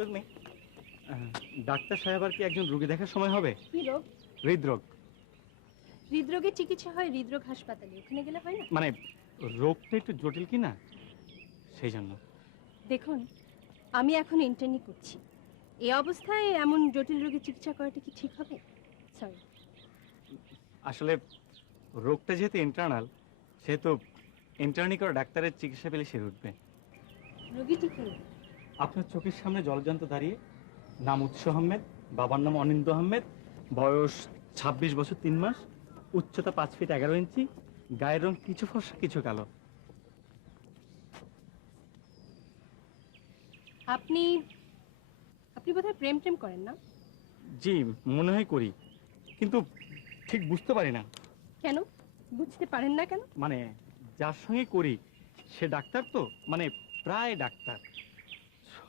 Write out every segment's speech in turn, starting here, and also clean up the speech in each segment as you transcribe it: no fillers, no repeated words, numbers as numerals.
Excuse me, doctor সাহেব আর কি একজন রোগী দেখার সময় হবে? কি রোগ? হৃদরোগ। হৃদরোগের চিকিৎসা হয় হৃদরোগ হাসপাতালে, ওখানে গেলে হয় না? মানে রোগটা একটু জটিল কি না, সেই জন্য। দেখুন, আমি এখন ইন্টার্নি করছি, এই অবস্থায় এমন জটিল রোগের চিকিৎসা করাটা কি ঠিক হবে? সরি। আসলে রোগটা যেহেতু ইন্টারনাল, সেহেতু ইন্টার্নি করা ডাক্তারের চিকিৎসা পেলে সে উঠবে। রোগীটি কে? আপনার চোখের সামনে জলজান্ত দাঁড়িয়ে, নাম উৎস আহমেদ, বাবার নাম অনিন্দ আহমেদ, বয়স 26 বছর 3 মাস, উচ্চতা 5 ফিট 11 ইঞ্চি, গায়ের রং কিছু ফর্সা কিছু কালো। আপনি আপনি বোধহয় প্রেম টেম করেন না? জি, মনে হয় করি, কিন্তু ঠিক বুঝতে পারি না। কেন বুঝতে পারেন না কেন? মানে যার সঙ্গে করি সে ডাক্তার, তো মানে প্রায় ডাক্তার,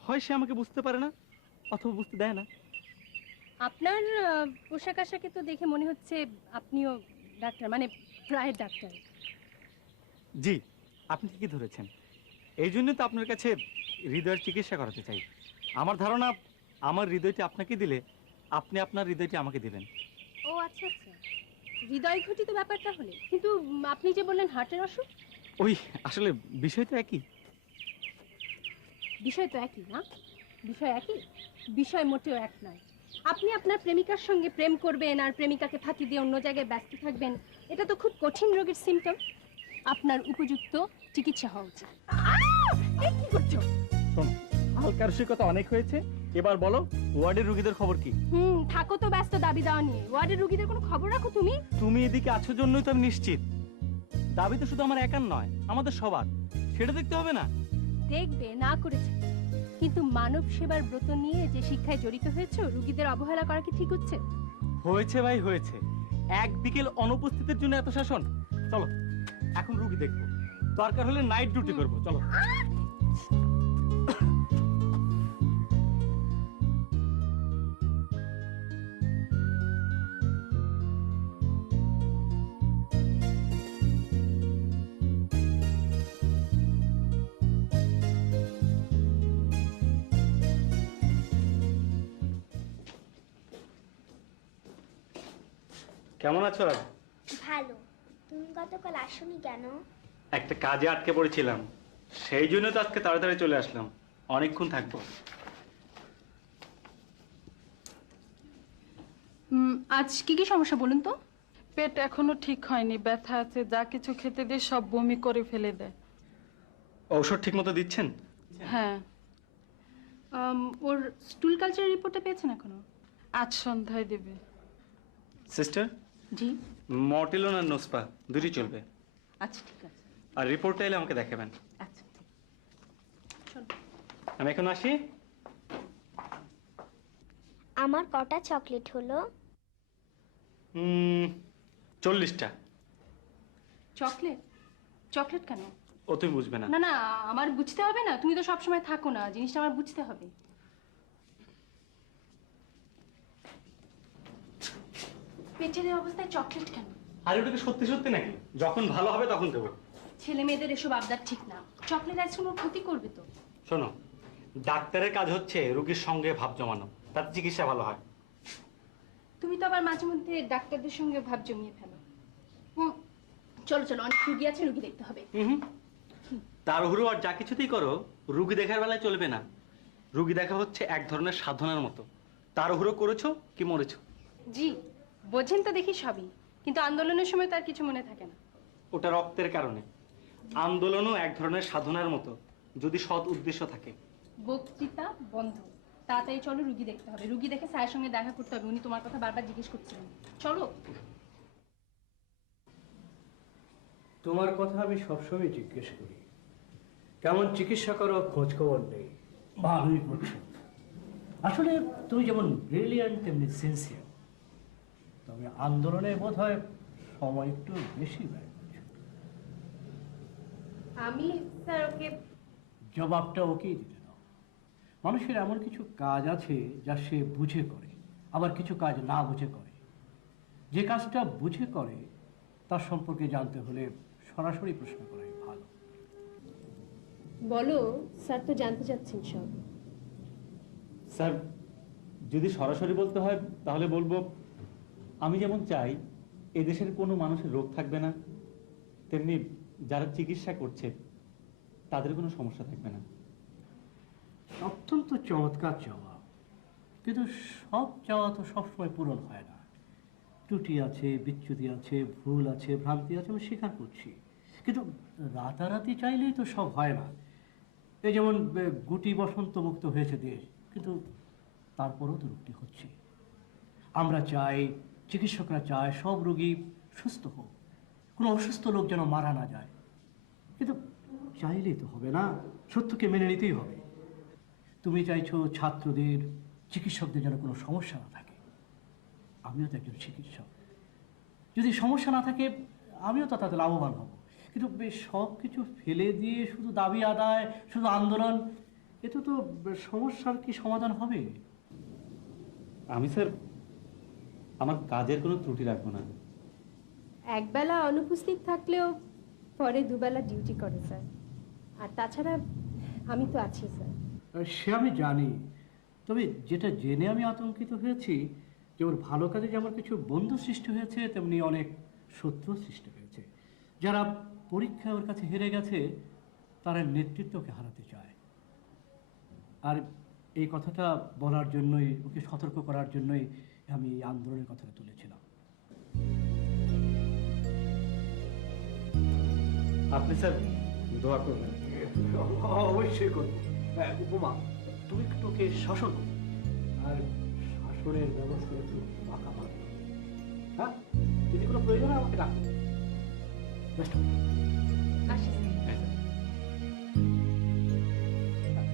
হয় সে আমাকে বুঝতে পারে না অথবা বুঝতে দেয় না। আপনার পোশাক আশাকে তো দেখে মনে হচ্ছে আপনিও ডাক্তার, মানে প্রায় ডাক্তার। জি, আপনি ঠিকই ধরেছেন। এই জন্য তো আপনার কাছে হৃদয়ের চিকিৎসা করাতে চাই। আমার ধারণা আমার হৃদয়টি আপনাকে দিলে আপনি আপনার হৃদয়টি আমাকে দিবেন। ও আচ্ছা আচ্ছা, হৃদয় ঘটিত ব্যাপারটা হলে। কিন্তু আপনি যে বললেন হার্টের অসুখ। ওই আসলে বিষয় তো একই। বিষয় তো একই না? বিষয় একই, বিষয় মোটেও এক নয়। আপনি আপনার প্রেমিকার সঙ্গে প্রেম করবেন আর প্রেমিকাকে ফাঁকি দিয়ে অন্য জায়গায় ব্যস্ত থাকবেন, এটা তো খুব কঠিন রোগের সিমটম। আপনার উপযুক্ত চিকিৎসা হওয়া উচিত। কি করছো? শোনো, হালকা রসিকতা অনেক হয়েছে, এবার বলো ওয়ার্ডের রোগীদের খবর কি? থাকো তো ব্যস্ত দাবি দেওয়া নিয়ে। ওয়ার্ডের রোগীদের কোনো খবর রাখো তুমি? তুমি এদিকে আছো জন্যই তো আমি নিশ্চিত। দাবি তো শুধু আমার একার নয়, আমাদের সবার, সেটা দেখতে হবে না? দেখবে না করেছে, কিন্তু মানব সেবার ব্রত নিয়ে যে শিক্ষায় জড়িত হয়েছে, রোগীদের অবহেলা করা কি ঠিক হচ্ছে? হয়েছে ভাই হয়েছে, এক বিকেল অনুপস্থিতির জন্য এত শাসন। চলো এখন রুগী দেখবো, দরকার হলে নাইট ডিউটি করবো। চলো। কেমন আছো রাজ? ভালো। তুমি গতকাল আসোনি কেন? একটা কাজে আটকে পড়েছিলাম, সেই জন্য তো আজকে তাড়াতাড়ি চলে আসলাম। অনেকক্ষণ থাকবো। আজ কি কি সমস্যা বলুন তো? পেট এখনো ঠিক হয়নি, ব্যথা আছে, যা কিছু খেতে দিয়ে সব বমি করে ফেলে দেয়। ঔষধ ঠিক মতো দিচ্ছেন? হ্যাঁ, ওর স্টুল কালচারের রিপোর্টটা পেয়েছেন এখনো? আজ সন্ধ্যায় দেবে। সিস্টার, জি। মর্টিলন আর নোসপা দুটি চলবে। আচ্ছা ঠিক আছে। আর রিপোর্টটা এলে আমাকে দেখাবেন। আচ্ছা ঠিক। চলো। আমি এখন আসি। আমার কটা চকলেট হলো? 40টা। চকলেট? চকলেট কেন? ও তুমি বুঝবে না। না না, আমার বুঝতে হবে না, তুমি তো সব সময় থাকো না, জিনিসটা আমার বুঝতে হবে। পেটের এই অবস্থায় চকলেট কেন? আর ওটা কি সত্যি সত্যি নাকি? যখন ভালো হবে তখন দেবো। ছেলে মেয়েদের এসব আবদার ঠিক না। চকলেট আইসক্রিম ওর ক্ষতি করবে তো। শোনো, ডাক্তারের কাজ হচ্ছে রোগীর সঙ্গে ভাব জমানো, তাতে চিকিৎসা ভালো হয়। তুমি তো আবার মাঝে মধ্যে ডাক্তারদের সঙ্গে ভাব জমিয়ে ফেলো। চলো চলো, অনেক রুগী আছে, রুগী দেখতে হবে। তাড়াহুড়ো আর যা কিছুতেই করো, রুগী দেখার বেলায় চলবে না। রুগী দেখা হচ্ছে এক ধরনের সাধনার মতো। তাড়াহুড়ো করেছো কি মরেছো। জি, বোঝেন তো দেখি সবই, কিন্তু আন্দোলনের সময় তার কিছু মনে থাকে না। ওটা রক্তের কারণে। আন্দোলনও এক ধরনের সাধনার মতো, যদি সৎ উদ্দেশ্য থাকে। বক্তৃতা বন্ধ, তাড়াতাড়ি চলো, রুগী দেখতে হবে। রুগী দেখে স্যারের সঙ্গে দেখা করতে হবে, উনি তোমার কথা বারবার জিজ্ঞেস করছিলেন। চলো। তোমার কথা আমি সবসময় জিজ্ঞেস করি, কেমন চিকিৎসা করো, খোঁজ খবর নেই। ভালোই করছো। আসলে তুমি যেমন ব্রিলিয়ান্ট তেমনি সিনসিয়ার, তবে আন্দোলনে বোধ হয় সময় একটু বেশি ব্যয় করছো। আমি স্যার ওকে জবাবটা ওকেই দিতে দাও। মানুষের এমন কিছু কাজ আছে যা সে বুঝে করে, আবার কিছু কাজ না বুঝে করে। যে কাজটা বুঝে করে তার সম্পর্কে জানতে হলে সরাসরি প্রশ্ন করাই ভালো। বলো, স্যার তো জানতে চাচ্ছেন সব। স্যার, যদি সরাসরি বলতে হয় তাহলে বলবো, আমি যেমন চাই এদেশের কোনো মানুষের রোগ থাকবে না, তেমনি যারা চিকিৎসা করছে তাদের কোনো সমস্যা থাকবে না। অত্যন্ত চমৎকার চাওয়া, কিন্তু সব চাওয়া তো সবসময় পূরণ হয় না। ত্রুটি আছে, বিচ্যুতি আছে, ভুল আছে, ভ্রান্তি আছে, আমি স্বীকার করছি। কিন্তু রাতারাতি চাইলেই তো সব হয় না। এই যেমন গুটি বসন্ত মুক্ত হয়েছে দেশ, কিন্তু তারপরেও তো রোগটি হচ্ছে। আমরা চাই, চিকিৎসকরা চায় সব রোগী সুস্থ হোক, কোনো অসুস্থ লোক যেন মারা না যায়। কিন্তু চাইলেই তো হবে না, সত্যকে মেনে নিতেই হবে। তুমি চাইছো ছাত্রদের, চিকিৎসকদের যেন কোনো সমস্যা না থাকে। আমিও তো একজন চিকিৎসক, যদি সমস্যা না থাকে আমিও তো তাতে লাভবান হব। কিন্তু সব কিছু ফেলে দিয়ে শুধু দাবি আদায়, শুধু আন্দোলন, এতে তো সমস্যার কি সমাধান হবে? আমি স্যার আমার কাজের কোনো ত্রুটি রাখবো না। একবেলা অনুপস্থিত থাকলেও পরে দুবেলা ডিউটি করে স্যার। আর তাছাড়া আমি তো আছি স্যার। সে আমি জানি, তবে যেটা জেনে আমি আতঙ্কিত হয়েছি যে ওর ভালো কাজে যেমন কিছু বন্ধু সৃষ্টি হয়েছে, তেমনি অনেক শত্রু সৃষ্টি হয়েছে। যারা পরীক্ষায় ওর কাছে হেরে গেছে তারা নেতৃত্বকে হারাতে চায়। আর এই কথাটা বলার জন্যই, ওকে সতর্ক করার জন্যই আমি এই আন্দোলনের কথাটা তুলেছিলাম। আপনি স্যার দোয়া করবেন। অবশ্যই করবো। উপমা, তুমি একটু ওকে শাসন করো, আর শাসনের ব্যবস্থা একটু পাকা পাকা। হ্যাঁ, যদি কোনো প্রয়োজন হয় আমাকে ডাকো। Best of luck. আসি স্যার। হ্যাঁ, স্যার।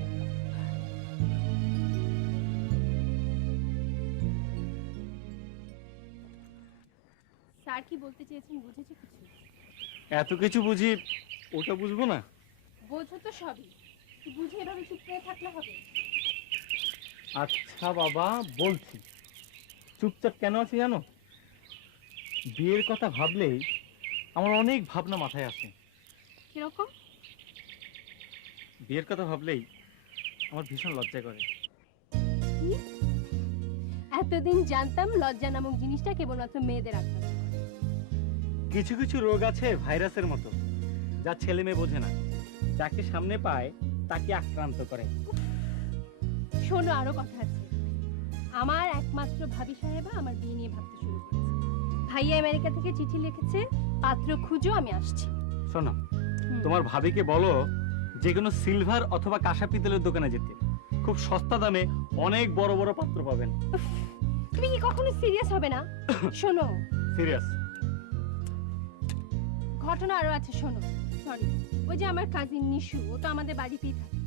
স্যার কি বলতে চেয়েছেন বুঝেছি কিছু? এত কিছু বুঝি, ওটা বুঝবো না? বোঝো তো সবই, বুঝে এভাবে চুপ করে থাকলে হবে? আচ্ছা বাবা, বলছি। চুপচাপ কেন আছি জানো? বিয়ের কথা ভাবলেই আমার অনেক ভাবনা মাথায় আসে। কিরকম? বিয়ের কথা ভাবলেই আমার ভীষণ লজ্জা করে। কি? এতদিন জানতাম লজ্জা নামক জিনিসটা কেবলমাত্র মেয়েদের আক্রান্ত করে। কিছু কিছু রোগ আছে ভাইরাসের মতো, যা ছেলে মেয়ে বোঝে না, যাকে সামনে পায় তাকে আক্রান্ত করে। শোনো, আরো কথা আছে। আমার একমাত্র ভাবি সাহেবা আমার বিয়ে নিয়ে ভাবতে শুরু করেছে। ভাইয়া আমেরিকা থেকে চিঠি লিখেছে, পাত্র খুঁজো, আমি আসছি। শোনো, হুম। তোমার ভাবিকে বলো যে কোনো সিলভার অথবা কাঁসা পিতলের দোকানে যেতে, খুব সস্তা দামে অনেক বড় বড় পাত্র পাবেন। তুমি কি কখনো সিরিয়াস হবে না? শোনো, সিরিয়াস। ঘটনা আরো আছে, শোনো। সরি, ওই যে আমার কাজিন নিশু, ও তো আমাদের বাড়িতেই থাকে।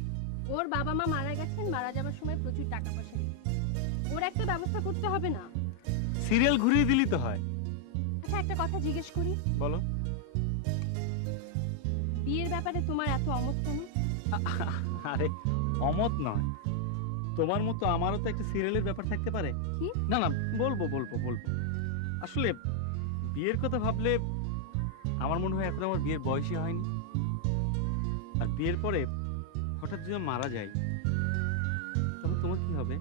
ওর বাবা মা মারা গেছেন, মারা যাবার সময় প্রচুর টাকা পয়সা রেখে। ওর একটা ব্যবস্থা করতে হবে না? সিরিয়াল ঘুরিয়ে দিলি তো হয়। আচ্ছা, একটা কথা জিজ্ঞেস করি, বলো। বিয়ের ব্যাপারে তোমার এত অমত কেন? আরে অমত নয়, তোমার মতো আমারও তো একটা সিরিয়ালের ব্যাপার থাকতে পারে। কি? না না, বলবো বলবো বলবো। আসলে বিয়ের কথা ভাবলে আমার মনে হয় এখন আমার বিয়ের বয়সই হয়নি। আর বিয়ের পরে হঠাৎ যদি মারা যায়, তখন তোমার কি হবে?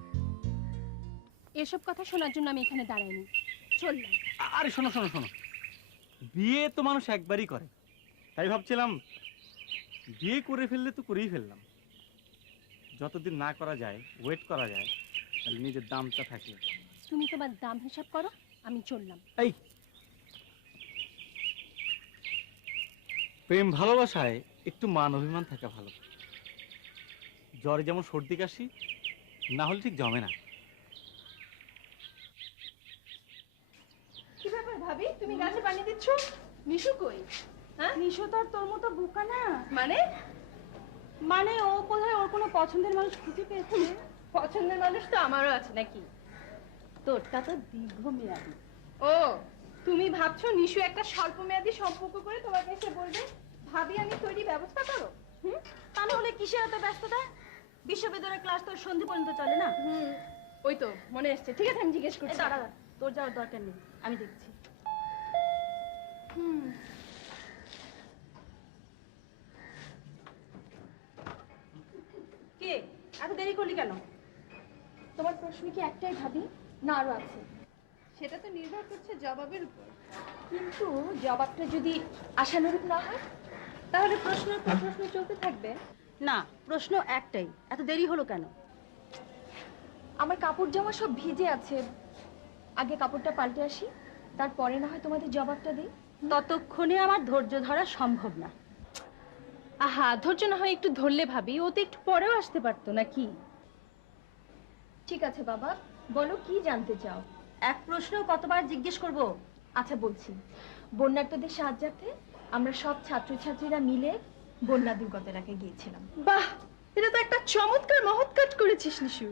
এসব কথা শোনার জন্য আমি এখানে দাঁড়াইনি, চললাম। আরে শোনো শোনো শোনো, বিয়ে তো মানুষ একবারই করে, তাই ভাবছিলাম বিয়ে করে ফেললে তো করেই ফেললাম। যতদিন না করা যায়, ওয়েট করা যায়, তাহলে নিজের দামটা থাকে। তুমি তোমার দাম হিসাব করো, আমি চললাম। এই প্রেম ভালোবাসায় একটু মান অভিমান থাকা ভালো। জ্বরে যেমন সর্দি কাশি না হলে ঠিক জমে না। কি ব্যাপার ভাবি, তুমি গাছে পানি দিচ্ছ? নিশু কই? হ্যাঁ, নিশো তো আর তোর মতো বোকা না। মানে? মানে ও কোথায় ওর কোনো পছন্দের মানুষ খুঁজে পেয়েছে। পছন্দের মানুষ তো আমারও আছে নাকি? তোরটা তো দীর্ঘমেয়াদী। ও, তুমি ভাবছো নিশু একটা স্বল্পমেয়াদী সম্পর্ক করে তোমাকে এসে বলবে ভাবি আমি তৈরি ব্যবস্থা করো? তা না হলে কিসের এত ব্যস্ততা? বিশ্ববিদ্যালয়ের ক্লাস তোর সন্ধে পর্যন্ত চলে না। ওই তো মনে এসছে। ঠিক আছে, আমি জিজ্ঞেস এই করছি। দাঁড়া, তোর যাওয়ার দরকার নেই, আমি দেখছি। কে এত দেরি করলি কেন? তোমার প্রশ্ন কি একটাই ভাবি, না আরো আছে? সেটা তো নির্ভর করছে জবাবের উপর। কিন্তু জবাবটা যদি আশানুরূপ না হয়, তাহলে প্রশ্নের পর প্রশ্ন চলতে থাকবে। না, প্রশ্ন একটাই, এত দেরি হলো কেন? আমার কাপড় জামা সব ভিজে আছে, আগে কাপড়টা পাল্টে আসি, তারপরে না হয় তোমাদের জবাবটা দিই। ততক্ষণে আমার ধৈর্য ধরা সম্ভব না। আহা, ধৈর্য না হয় একটু ধরলে ভাবি, ও তো একটু পরেও আসতে পারতো নাকি? ঠিক আছে বাবা, বলো কি জানতে চাও? এক প্রশ্ন কতবার জিজ্ঞেস করব? আচ্ছা বলছি, বন্যার্তদের সাহায্যার্থে আমরা সব ছাত্রছাত্রীরা মিলে বন্যা দুর্গতরাকে গিয়েছিলাম। বাহ, এটা তো একটা চমৎকার মহৎ কাজ করেছিস নিশু।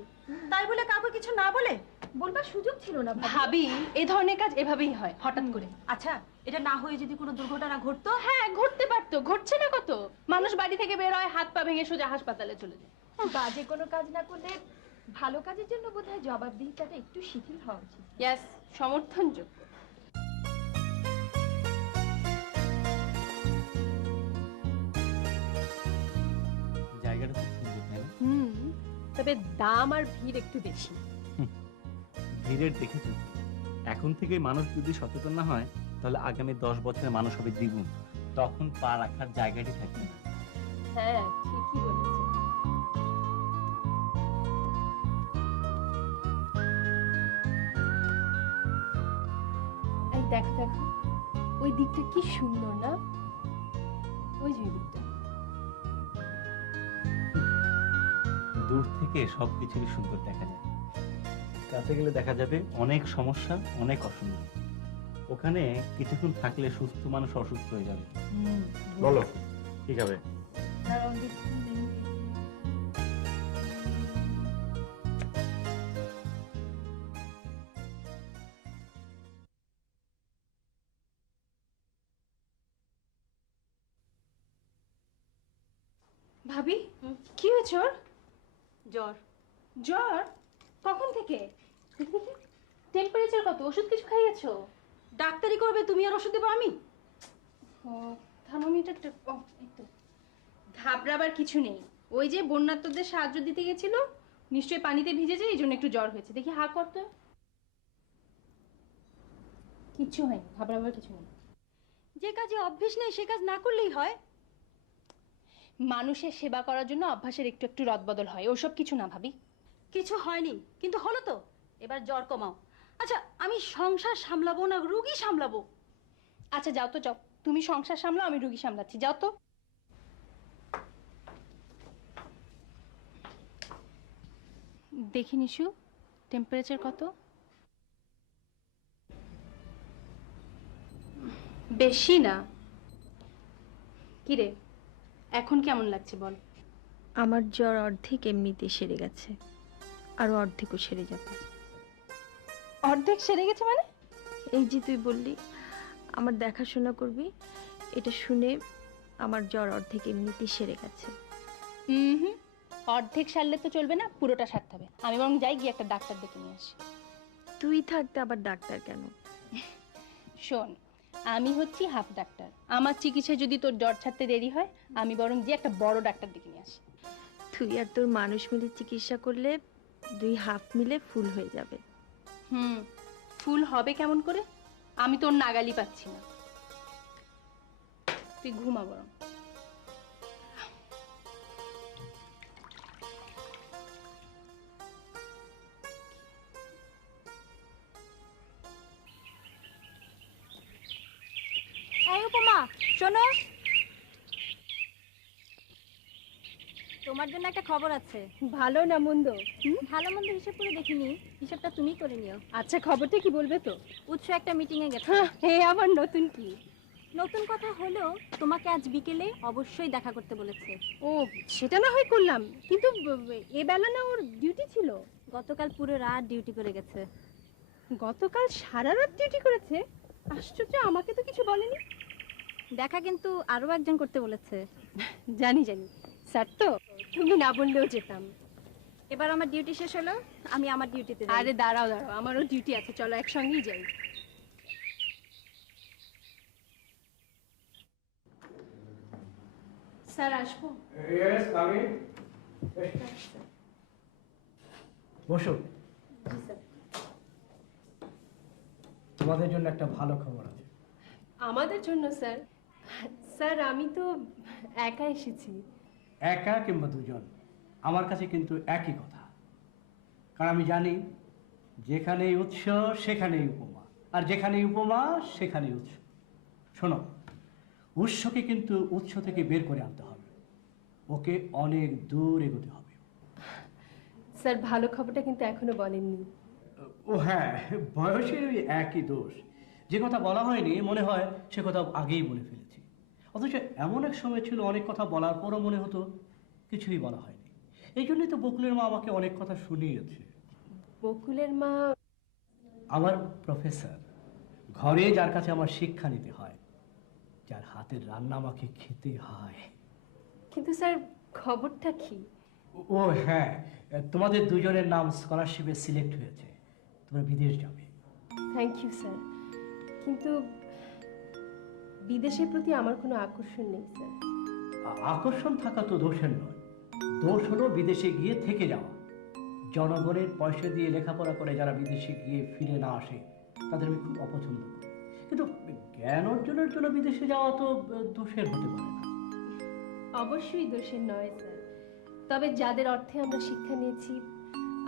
তাই বলে কাউকে কিছু না বলে? বলবার সুযোগ ছিল না ভাবি, এই ধরনের কাজ এভাবেই হয়, হঠাৎ করে। আচ্ছা, এটা না হয়ে যদি কোনো দুর্ঘটনা ঘটতো? হ্যাঁ, ঘটতে পারতো, ঘটছে না কত। মানুষ বাড়ি থেকে বের হয়, হাত পা ভেঙে সোজা হাসপাতালে চলে যায়। বাজে কোনো কাজ না করলে ভালো কাজের জন্য বোধহয় জবাবদিহিতাটা একটু শিথিল হওয়া উচিত। ইয়েস, সমর্থনযোগ্য। জায়গাটা খুব সুন্দর, তাই না? তবে দাম আর ভিড় একটু বেশি। ভিড়ের দেখেছো, এখন থেকে মানুষ যদি সচেতন না হয়, তাহলে আগামী 10 বছরে মানুষ হবে দ্বিগুণ। তখন পা রাখার জায়গাটি থাকবে না। হ্যাঁ, ঠিকই বলেছে। এই দেখো দেখো, ওই দিকটা কি সুন্দর না? ওই যে ওই দিকটা। দূর থেকে সবকিছুই সুন্দর দেখা যায়, কাছে গেলে দেখা যাবে অনেক সমস্যা, অনেক অসুবিধা। ওখানে কিছুক্ষণ থাকলে সুস্থ মানুষ অসুস্থ হয়ে যাবে। বলো ঠিক হবে? ভাবি, কি হয়েছে ওর? জ্বর। জ্বর? কখন থেকে? টেম্পারেচার কত? ওষুধ কিছু খাইয়েছো? ডাক্তারি করবে তুমি আর ওষুধ দেবো আমি? ও, থার্মোমিটারটা এই তো। ঘাবড়াবার কিছু নেই, ওই যে বন্যার্তদের সাহায্য দিতে গেছিল, নিশ্চয়ই পানিতে ভিজেছে, এই জন্য একটু জ্বর হয়েছে। দেখি হা করতো। কিচ্ছু হয়নি, ঘাবড়াবার কিছু নেই। যে কাজে অভ্যেস নেই সে কাজ না করলেই হয়। মানুষের সেবা করার জন্য অভ্যাসের একটু একটু রদবদল হয়, ওসব কিছু না ভাবি। কিছু হয়নি, কিন্তু হলো তো। এবার জ্বর কমাও। আচ্ছা, আমি সংসার সামলাবো না রুগী সামলাবো? আচ্ছা যাও তো, যাও। তুমি সংসার সামলাও, আমি রুগী সামলাচ্ছি, যাও তো। দেখি নিশু, টেম্পারেচার কত? বেশি না। কিরে, এখন কেমন লাগছে বল? আমার জ্বর অর্ধেক এমনিতে সেরে গেছে, আরো অর্ধেকও সেরে যাবে। অর্ধেক সেরে গেছে মানে? এই যে তুই বললি আমার দেখাশোনা করবি, এটা শুনে আমার জ্বর অর্ধেক এমনিতে সেরে গেছে। হুম, অর্ধেক সারলে তো চলবে না, পুরোটা সারতে হবে। আমি বরং যাই, গিয়ে একটা ডাক্তার ডেকে নিয়ে আসি। তুই থাকতে আবার ডাক্তার কেন? শোন, আমি হচ্ছি হাফ ডাক্তার। আমার চিকিৎসায় যদি তোর জ্বর ছাড়তে দেরি হয়, আমি বরং যে একটা বড় ডাক্তার ডেকে নিয়ে আসি। তুই আর তোর মানুষ মিলে চিকিৎসা করলে দুই হাফ মিলে ফুল হয়ে যাবে। ফুল হবে কেমন করে? আমি তোর নাগালি পাচ্ছি না। তুই ঘুমা বরং। এই উপমা, শোনো, তোমার জন্য একটা খবর আছে। ভালো না মন্দ? ভালো মন্দ হিসাব করে দেখিনি, হিসাবটা তুমি করে নিও। আচ্ছা, খবরটা কি বলবে তো? উৎস একটা মিটিং এ গেছে। হে, আবার নতুন কি? নতুন কথা হলো, তোমাকে আজ বিকেলে অবশ্যই দেখা করতে বলেছে। ও, সেটা না হয় করলাম, কিন্তু এ বেলা না ওর ডিউটি ছিল। গতকাল পুরো রাত ডিউটি করে গেছে। গতকাল সারা রাত ডিউটি করেছে? আশ্চর্য, আমাকে তো কিছু বলেনি। দেখা কিন্তু আরো একজন করতে বলেছে। জানি জানি, স্যার তো, তুমি না বললেও যেতাম। এবার আমার ডিউটি শেষ হলো, আমি আমার ডিউটিতে যাই। আরে দাঁড়াও দাঁড়াও, আমারও ডিউটি আছে, চলো একসঙ্গেই যাই। স্যার আসবো? বসো। তোমাদের জন্য একটা ভালো খবর আছে। আমাদের জন্য স্যার? স্যার আমি তো একা এসেছি। একা কিংবা দুজন, আমার কাছে কিন্তু একই কথা। কারণ আমি জানি যেখানেই উৎস সেখানেই উপমা, আর যেখানেই উপমা সেখানেই উৎস। শোনো, উৎসকে কিন্তু উৎস থেকে বের করে আনতে হবে, ওকে অনেক দূর এগোতে হবে। স্যার ভালো খবরটা কিন্তু এখনো বলেননি। ও হ্যাঁ, বয়সের ওই একই দোষ, যে কথা বলা হয়নি মনে হয় সে কথা আগেই বলে ফেলেছি। অথচ এমন এক সময় ছিল অনেক কথা বলার পরও মনে হতো কিছুই বলা হয়নি। এই জন্যই তো বকুলের মা আমাকে অনেক কথা শুনিয়েছে। বকুলের মা? আমার প্রফেসর, ঘরে যার কাছে আমার শিক্ষা নিতে হয়, যার হাতের রান্না আমাকে খেতে হয়। কিন্তু স্যার খবরটা কি? ও হ্যাঁ, তোমাদের দুজনের নাম স্কলারশিপে সিলেক্ট হয়েছে, তোমরা বিদেশ যাবে। থ্যাংক ইউ স্যার, কিন্তু বিদেশের প্রতি আমার কোনো আকর্ষণ নেই স্যার। আকর্ষণ থাকা তো দোষের নয়, দোষ হলো বিদেশে গিয়ে থেকে যাওয়া। জনগণের পয়সা দিয়ে লেখাপড়া করে যারা বিদেশে গিয়ে ফিরে না আসে তাদের আমি খুব অপছন্দ করি। কিন্তু জ্ঞান অর্জনের জন্য বিদেশে যাওয়া তো দোষের হতে পারে না। অবশ্যই দোষের নয় স্যার, তবে যাদের অর্থে আমরা শিক্ষা নিয়েছি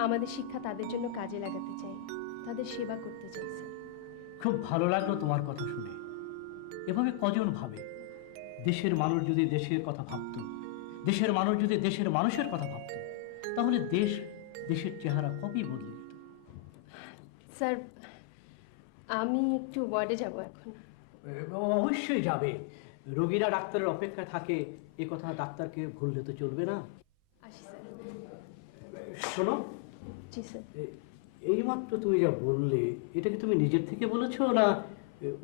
আমাদের শিক্ষা তাদের জন্য কাজে লাগাতে চাই, তাদের সেবা করতে চাই স্যার। খুব ভালো লাগলো তোমার কথা শুনে। এভাবে কজন ভাবে? দেশের মানুষ যদি দেশের কথা ভাবত, দেশের মানুষ যদি দেশের মানুষের কথা ভাবত, তাহলে দেশের চেহারা কবেই বদলে যেত। স্যার আমি একটু ওয়ার্ডে যাব এখন। অবশ্যই যাবে, রোগীরা ডাক্তারের অপেক্ষায় থাকে, এ কথা ডাক্তারকে ভুললে তো চলবে না। আসি স্যার। শোনো, জি স্যার। এইমাত্র তুমি যা বললে, এটা কি তুমি নিজের থেকে বলেছো না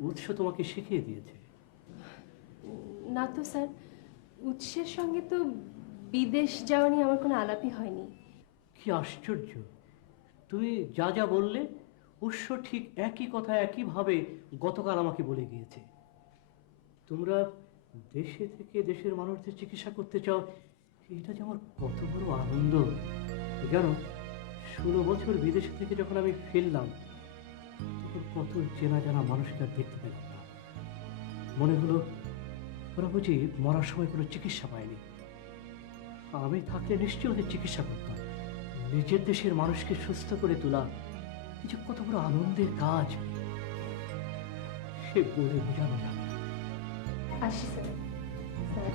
উৎস তোমাকে শিখিয়ে দিয়েছে? না তো স্যার, উৎসের সঙ্গে তো বিদেশ যাওয়া নিয়ে আমার কোনো আলাপই হয়নি। কি আশ্চর্য, তুমি যা যা বললে উৎস ঠিক একই কথা একইভাবে গতকাল আমাকে বলে গিয়েছে। তোমরা দেশে থেকে দেশের মানুষদের চিকিৎসা করতে চাও, এটা যে আমার কত বড় আনন্দ জানো। 16 বছর বিদেশে থেকে যখন আমি ফিরলাম, তখন কত চেনা জানা মানুষকে আর দেখতে পেলাম না। মনে হলো ওরা বুঝি মরার সময় কোনো চিকিৎসা পায়নি। আমি থাকলে নিশ্চয়ই ওদের চিকিৎসা করতাম। নিজের দেশের মানুষকে সুস্থ করে তোলা কিছু কত বড় আনন্দের কাজ, সে বলে বোঝানো যাবে না। আসি স্যার। স্যার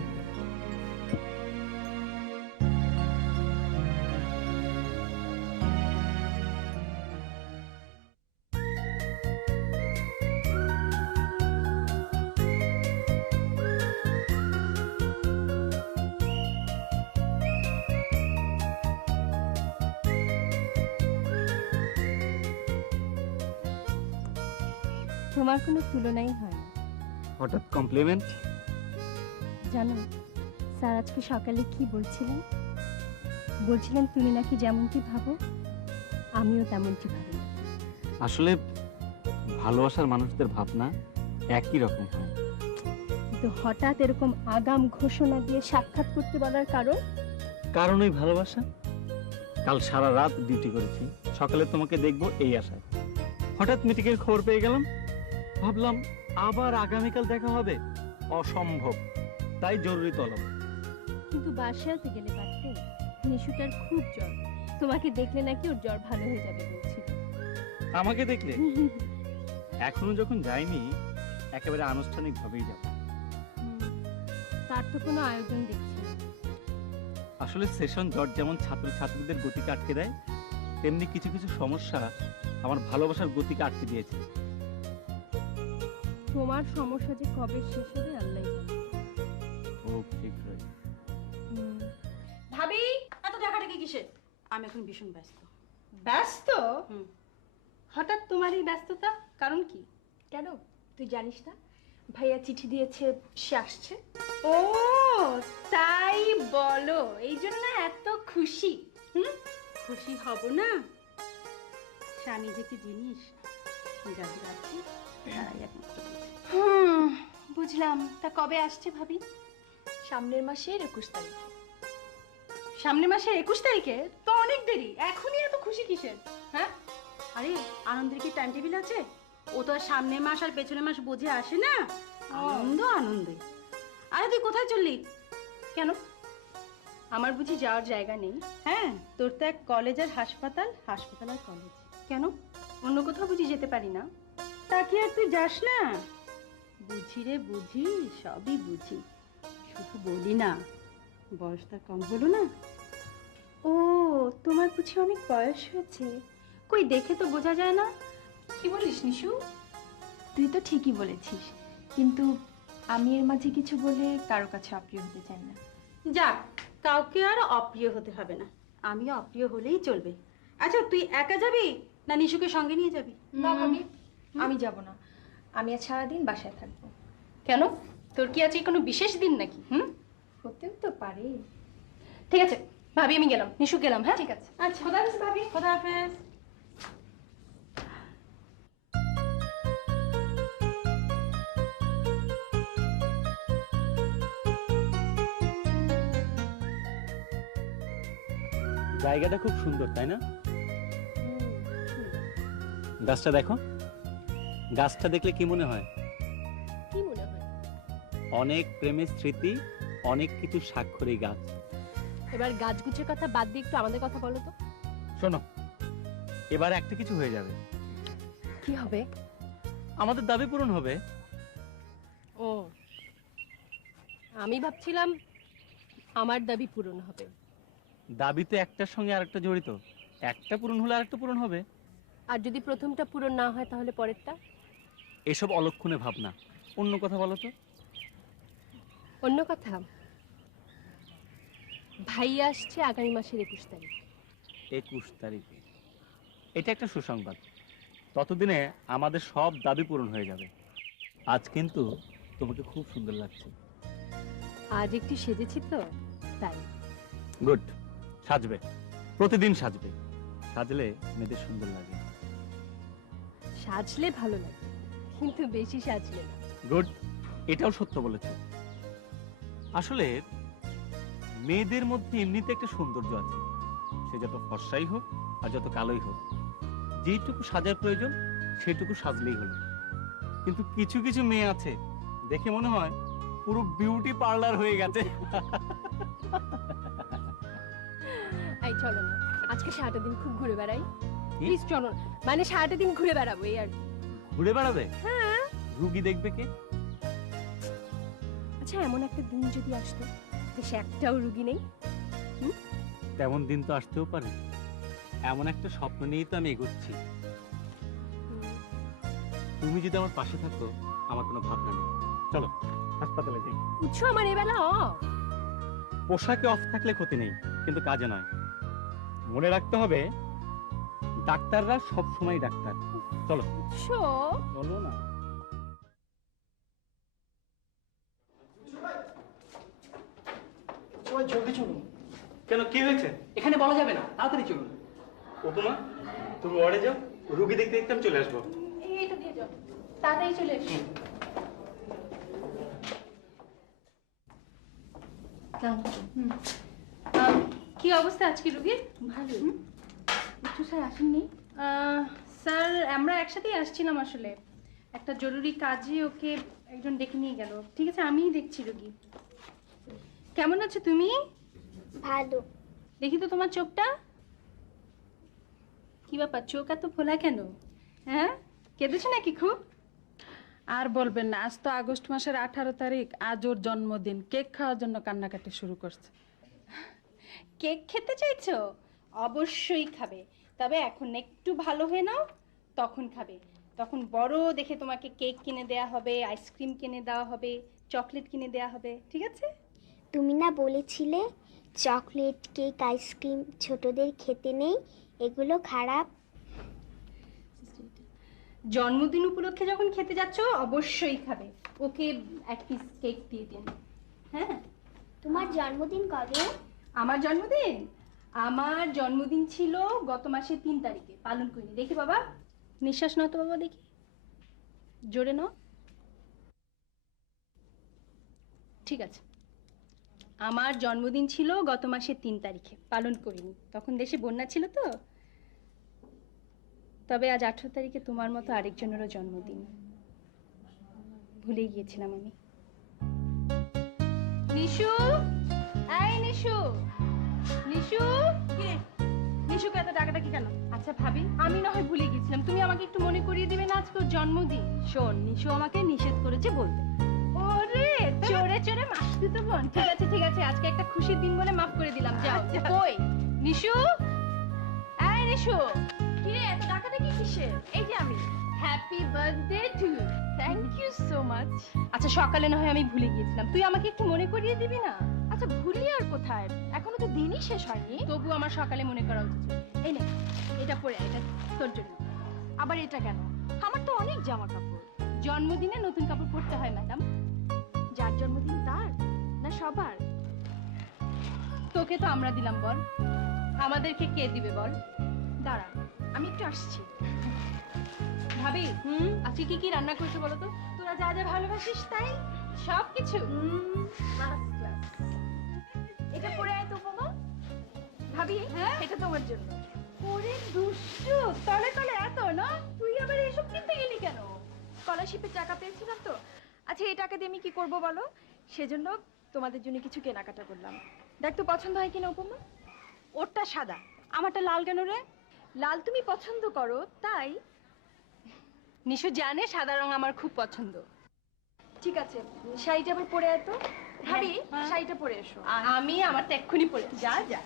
তোমার কোনো তুলনাই হয় না। হঠাৎ কমপ্লিমেন্ট? জানো স্যার আজকে সকালে কি বলছিলেন? বলছিলেন তুমি নাকি যেমনটি ভাবো আমিও তেমনটি ভাবি। আসলে ভালোবাসার মানুষদের ভাবনা একই রকম হয়। কিন্তু হঠাৎ এরকম আগাম ঘোষণা দিয়ে সাক্ষাৎ করতে বলার কারণই ভালোবাসা। কাল সারা রাত ডিউটি করেছি, সকালে তোমাকে দেখবো এই আশায়। হঠাৎ মিটিংয়ের খবর পেয়ে গেলাম, ভাবলাম আবার আগামীকাল দেখা হবে, অসম্ভব, তাই জরুরি তলব। কিন্তু বাসায় তো গেলে পারতে। নিশুটার খুব জ্বর, তোমাকে দেখলে নাকি ওর জ্বর ভালো হয়ে যাবে বলছিল। আমাকে দেখলে? এখনো যখন যাইনি, একেবারে আনুষ্ঠানিক ভাবেই যাব। তার তো কোনো আয়োজন দেখছি না। আসলে সেশন জট যেমন ছাত্রছাত্রীদের গতিকে আটকে দেয়, তেমনি কিছু কিছু সমস্যা আমার ভালোবাসার গতিকে আটকে দিয়েছে। তোমার সমস্যা যে কবে শেষ হবে আল্লাহই জানে। খুব শীঘ্রই। ভাবি, এত টাকাটাকি কিসে? আমি এখন ভীষণ ব্যস্ত। ব্যস্ত? হুম। হঠাৎ তোমার এই ব্যস্ততা, কারণ কি? কেন তুই জানিস না ভাইয়া চিঠি দিয়েছে, সে আসছে। ও তাই বলো, এই জন্য এত খুশি? খুশি হব না? স্বামী যে কি জিনিস যাদের আছে তারাই একমাত্র বোঝে। বুঝলাম। তা কবে আসছে ভাবি? সামনের মাসের 21 তারিখে। সামনের মাসের 21 তারিখে? তো অনেক দেরি, এখনই এত খুশি কিসের? হ্যাঁ আরে আনন্দের কি টাইম টেবিল আছে? ও তো আর সামনের মাস আর পেছনের মাস বুঝে আসে না, আনন্দ আনন্দে। আরে তুই কোথায় চললি? কেন, আমার বুঝি যাওয়ার জায়গা নেই? হ্যাঁ, তোর তো এক কলেজ আর হাসপাতাল, হাসপাতাল আর কলেজ। কেন, অন্য কোথাও বুঝি যেতে পারি না? তা কি আর তুই যাস না? বুঝি রে বুঝি, সবই বুঝি, শুধু বলি না, বয়স তার কম হলো না। ও, তোমার বুঝি অনেক বয়স হয়েছে? কই, দেখে তো বোঝা যায় না। কি বলিস নিশু? তুই তো ঠিকই বলেছিস, কিন্তু আমি এর মাঝে কিছু বলে কারো কাছে অপ্রিয় হতে চাই না। যাক, কাউকে আর অপ্রিয় হতে হবে না, আমি অপ্রিয় হলেই চলবে। আচ্ছা, তুই একা যাবি না নিশুকে সঙ্গে নিয়ে যাবি? না ভাবি, আমি যাব না। আমি আজ সারাদিন বাসায় থাকবো। কেন, তোর কি আজকে কোনো বিশেষ দিন নাকি? হতেও তো পারে। ঠিক আছে ভাবি, আমি গেলাম, নিশু গেলাম। হ্যাঁ, ঠিক আছে। আচ্ছা, খোদা হাফেজ ভাবি। খোদা হাফেজ। জায়গাটা খুব সুন্দর, তাই না? গাছটা দেখো, গাছটা দেখলে কি মনে হয়? কি মনে হয়? অনেক প্রেমের স্মৃতি, অনেক কিছু স্বাক্ষরী গাছ। এবার গাছগুছের কথা বাদ দিয়ে একটু আমাদের কথা বলো তো। শোনো, এবার একটা কিছু হয়ে যাবে, কি হবে? আমাদের দাবি পূরণ হবে। ও, আমি ভাবছিলাম আমার দাবি পূরণ হবে। দাবি তো একটার সঙ্গে আরেকটা জড়িত, একটা পূরণ হলে আরেকটা পূরণ হবে। আর যদি প্রথমটা পূরণ না হয় তাহলে পরেরটা? এসব অলক্ষণে ভাবনা, অন্য কথা বলো তো। অন্য কথা, ভাইয়া আসছে আগামী মাসের 21 তারিখ। 21 তারিখে? এটা একটা সুসংবাদ। ততদিনে আমাদের সব দাবি পূরণ হয়ে যাবে। আজ কিন্তু তোমাকে খুব সুন্দর লাগছে। আজ একটু সেজেছি তো, তাই। গুড, সাজবে, প্রতিদিন সাজবে, সাজলে মেয়েদের সুন্দর লাগে। সাজলে ভালো লাগে, কিন্তু বেশি সাজলে না। গুড, এটাও সত্য বলেছ। আসলে মেয়েদের মধ্যে এমনিতে একটা সৌন্দর্য আছে, সে যত ফর্সাই হোক আর যত কালোই হোক, যেটুকু সাজার প্রয়োজন সেটুকু সাজলেই হলো। কিন্তু কিছু কিছু মেয়ে আছে, দেখে মনে হয় পুরো বিউটি পার্লার হয়ে গেছে। এই চলো না, আজকে সারাটা দিন খুব ঘুরে বেড়াই। কি? প্লিজ চলো না, মানে সারাটা দিন ঘুরে বেড়াবো এই আর কি। ঘুরে বেড়াবে? হ্যাঁ। রুগী দেখবে কে? আচ্ছা, এমন একটা দিন যদি আসতো দেশে একটাও রুগী নেই। তেমন দিন তো আসতেও পারে। এমন একটা স্বপ্ন নিয়েই তো আমি এগোচ্ছি। তুমি যদি আমার পাশে থাকো, আমার কোনো ভাবনা নেই। চলো হাসপাতালে যাই। বুঝছো, আমার এবেলা অফ। পোশাকে অফ থাকলে ক্ষতি নেই, কিন্তু কাজে নয়। মনে রাখতে হবে, ডাক্তাররা সব সময় ডাক্তার। চলো বুঝছো? চলো না। সবাই চোখে চলুন। কেন, কি হয়েছে? এখানে বলা যাবে না, তাড়াতাড়ি চলুন। উপমা, তুমি ওয়ার্ডে যাও, রুগী দেখতে দেখতে আমি চলে আসবো। এইটা দিয়ে যাও, তাড়াতাড়ি চলে এসো। কি অবস্থা আজকে রুগীর? ভালো। একটু স্যার আসেননি? স্যার, আমরা একসাথেই আসছিলাম আসলে, একটা জরুরি কাজে ওকে একজন ডেকে নিয়ে গেল। ঠিক আছে, আমিই দেখছি রুগী। কেমন আছো তুমি? ভালো। দেখি তো তোমার চোখটা। কি ব্যাপার, চোখ এত ফোলা কেন? হ্যাঁ, কেঁদেছো নাকি খুব? আর বলবেন না, আজ তো আগস্ট মাসের 18 তারিখ, আজ ওর জন্মদিন। কেক খাওয়ার জন্য কান্নাকাটি শুরু করছে। কেক খেতে চাইছো? অবশ্যই খাবে, তবে এখন একটু ভালো হয়ে নাও, তখন খাবে। তখন বড় দেখে তোমাকে কেক কিনে দেয়া হবে, আইসক্রিম কিনে দেওয়া হবে, চকলেট কিনে দেয়া হবে, ঠিক আছে? তুমি না বলেছিলে চকলেট, কেক, আইসক্রিম ছোটদের খেতে নেই, এগুলো খারাপ। জন্মদিন উপলক্ষে যখন খেতে যাচ্ছ অবশ্যই খাবে। ওকে এক পিস কেক দিয়ে দিন। হ্যাঁ। তোমার জন্মদিন কবে? আমার জন্মদিন? আমার জন্মদিন ছিল গত মাসের 3 তারিখে, পালন করিনি। দেখি বাবা, নিঃশ্বাস নাও তো বাবা, দেখি জোরে নাও। ঠিক আছে, আমার জন্মদিন ছিল গত মাসের 3 তারিখে, পালন করিনি। তখন দেশে বন্যা ছিল তো, তবে আজ 18 তারিখে তোমার মতো আরেকজনেরও জন্মদিন, ভুলে গিয়েছিলাম আমি। নিশু, এই নিশু, নিশু, নিশুকে এত ডাকাডাকি কেন? আচ্ছা ভাবি, আমি না হয় ভুলে গেছিলাম, তুমি আমাকে একটু মনে করিয়ে দিবে না, আজকে ওর জন্মদিন। শোন, নিশু আমাকে নিষেধ করেছে বলতে। ওরে চোরে চোরে মাসি তো বোন। ঠিক আছে ঠিক আছে, আজকে একটা খুশির দিন বলে মাফ করে দিলাম। যাও। কই নিশু, এই নিশু, কি রে, এত ডাকাডাকি কিসের? এই যে আমি। Happy birthday to you. Thank you so much. আচ্ছা সকালে না হয় আমি ভুলে গিয়েছিলাম, তুই আমাকে একটু মনে করিয়ে দিবি না? আচ্ছা ভুলি আর কোথায়, এখনো তো দিনই শেষ হয়নি। তবু আমার সকালে মনে করা উচিত। এই নে, এটা পরে আয়, এটা তোর জন্য। আবার এটা কেন? আমার তো অনেক জামা কাপড়। জন্মদিনে নতুন কাপড় পরতে হয় ম্যাডাম। যার জন্মদিন তার না সবার? তোকে তো আমরা দিলাম বল, আমাদেরকে কে দিবে বল? দাঁড়া, আমি একটু আসছি। ভাবি, আজকে কি কি রান্না করেছো বলো তো? তোরা যা যা ভালোবাসিস তাই। সব কিছু। First class. এটা পরে আয় তো উপমা। ভাবি, এটা তোমার জন্য। ওরে দুষ্টু, তলে তলে এত না, তুই আবার এসব কিনতে গেলি কেন? স্কলারশিপের টাকা পেয়েছিলাম তো। আচ্ছা এই টাকা দিয়ে আমি কি করব বলো? সেজন্য তোমাদের জন্য কিছু কেনাকাটা করলাম। দেখ তো পছন্দ হয় কিনা উপমা। ওরটা সাদা, আমারটা লাল কেন রে? লাল তুমি পছন্দ করো তাই। নিশু জানে সাদা রং আমার খুব পছন্দ। ঠিক আছে, শাড়িটা আবার পরে আয় তো। ভাবি, হ্যাঁ। শাড়িটা পরে এসো। আমি আমারটা এক্ষুনি পরে যা যা।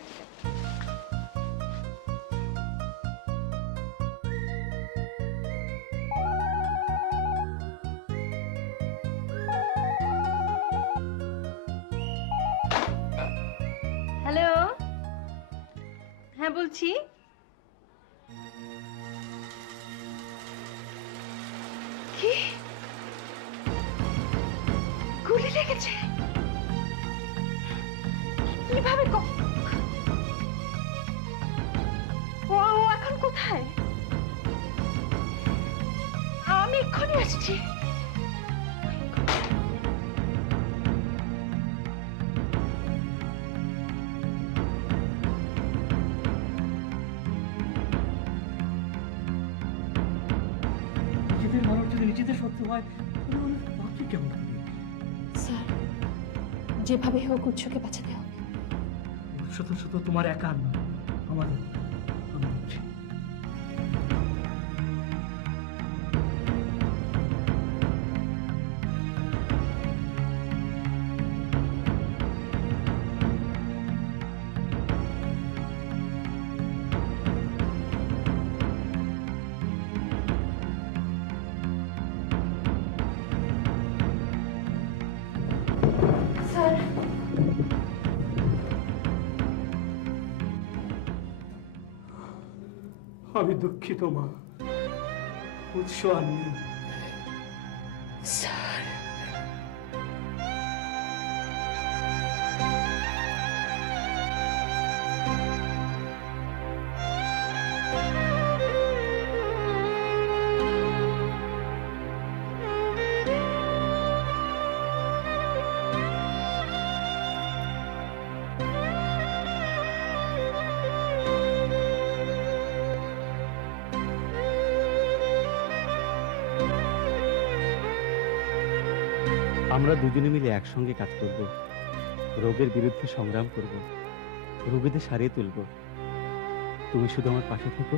হ্যালো, হ্যাঁ বলছি। কি? গুলি লেগেছে? কিভাবে? ও এখন কোথায়? আমি এক্ষুনি আসছি। নিজেদের মানুষ যদি নিজেদের শত্রু হয় তাহলে মানুষ বাকি কেমন হবে? স্যার, যেভাবে হোক উৎসকে বাঁচাতে হবে। শুধু শুধু তোমার একার নয়, আমাদের। আমি বলছি। স্যার, আমি দুঃখিত মা, উৎস আর নেই। স্যার, আমরা দুজনে মিলে একসঙ্গে কাজ করব, রোগের বিরুদ্ধে সংগ্রাম করব, রোগীদের সারিয়ে তুলব। তুমি শুধু আমার পাশে থেকো।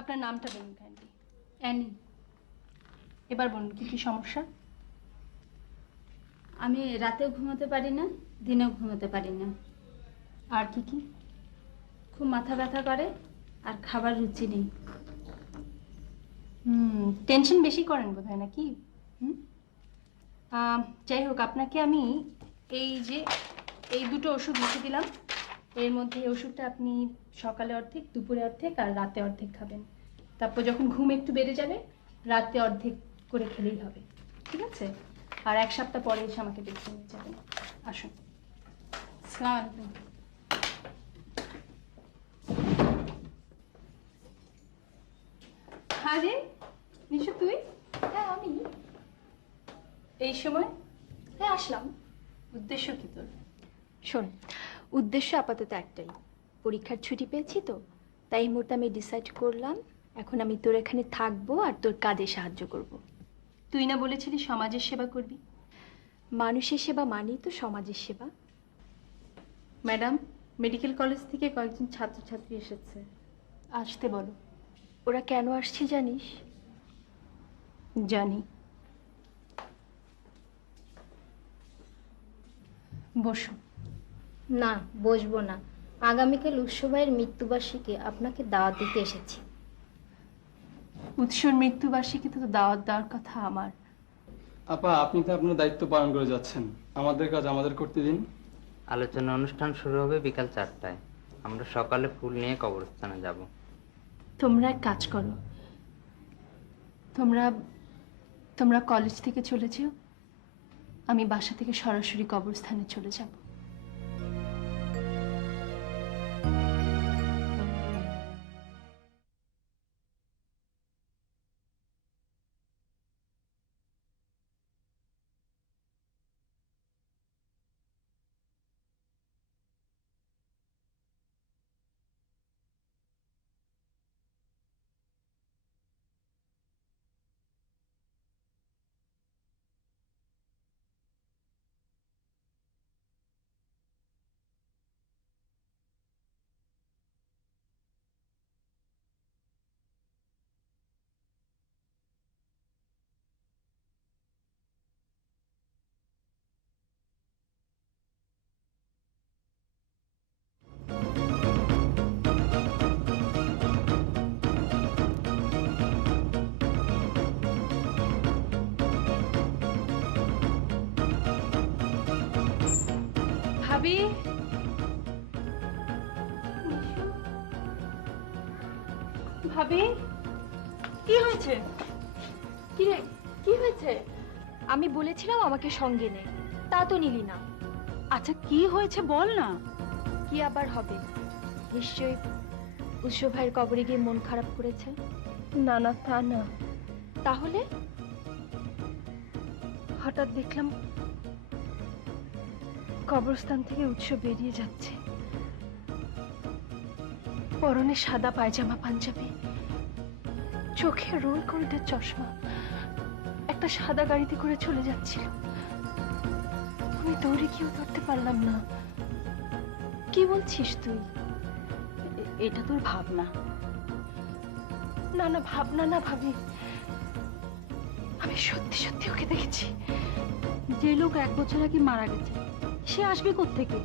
আপনার নামটা বলুন কাইন্ডলি। অ্যানি। এবার বলুন কি কি সমস্যা? আমি রাতেও ঘুমাতে পারি না, দিনেও ঘুমাতে পারি না। আর কি কি? খুব মাথা ব্যথা করে আর খাবার রুচি নেই। টেনশন বেশি করেন বোধহয় নাকি? যাই হোক, আপনাকে আমি এই দুটো ওষুধ লিখে দিলাম। এর মধ্যে এই ওষুধটা আপনি সকালে অর্ধেক, দুপুরে অর্ধেক আর রাতে অর্ধেক খাবেন। তারপর যখন ঘুম একটু বেড়ে যাবে রাতে অর্ধেক করে খেলেই হবে, ঠিক আছে? আর 1 সপ্তাহ পরে এসে আমাকে দেখে নিয়ে যাবেন। আসুন। আসসালামু আলাইকুম। আরে নিশু, তুই? হ্যাঁ আমি। এই সময় হ্যাঁ আসলাম। উদ্দেশ্য কি তোর? শোন, উদ্দেশ্য আপাতত একটাই, পরীক্ষার ছুটি পেয়েছি তো, তাই এই মুহূর্তে আমি ডিসাইড করলাম এখন আমি তোর এখানে থাকবো আর তোর কাজে সাহায্য করব। তুই না বলেছিলি সমাজের সেবা করবি? মানুষের সেবা মানেই তো সমাজের সেবা। ম্যাডাম, মেডিকেল কলেজ থেকে কয়েকজন ছাত্রছাত্রী এসেছে, আসতে বলো। ওরা কেন আসছে জানিস? জানি। বসো। না, বসবো না। আগামীকাল উৎস ভাইয়ের মৃত্যুবার্ষিকী, আপনাকে দাওয়াত দিতে এসেছি। উৎসর মৃত্যুবার্ষিকীতে তো দাওয়াত দেওয়ার কথা আমার। আপা, আপনি তো আপনার দায়িত্ব পালন করে যাচ্ছেন, আমাদের কাজ আমাদের করতে দিন। আলোচনা অনুষ্ঠান শুরু হবে বিকাল 4টায়। আমরা সকালে ফুল নিয়ে কবরস্থানে যাব। তোমরা এক কাজ করো, তোমরা তোমরা কলেজ থেকে চলে যেও, আমি বাসা থেকে সরাসরি কবরস্থানে চলে যাব। ভাবি, ভাবি, কি হয়েছে? কি রে, কি হয়েছে? আমি বলেছিলাম আমাকে সঙ্গে নে, তা তো নিলি না। আচ্ছা কি হয়েছে বল না। কি আবার হবে? নিশ্চয়ই উৎস ভাইয়ের কবরে গিয়ে মন খারাপ করেছে। না না, তা না। তাহলে? হঠাৎ দেখলাম কবরস্থান থেকে উৎস বেরিয়ে যাচ্ছে, পরনে সাদা পায়জামা পাঞ্জাবি, চোখে রোল গোল্ডের চশমা, একটা সাদা গাড়িতে করে চলে যাচ্ছিল। আমি দৌড়ে গিয়েও ধরতে পারলাম না। কি বলছিস তুই? এটা তোর ভাবনা। না না, ভাবনা না ভাবি, আমি সত্যি সত্যি ওকে দেখেছি। যে লোক 1 বছর আগে মারা গেছে সে আসবে কোত্থেকে?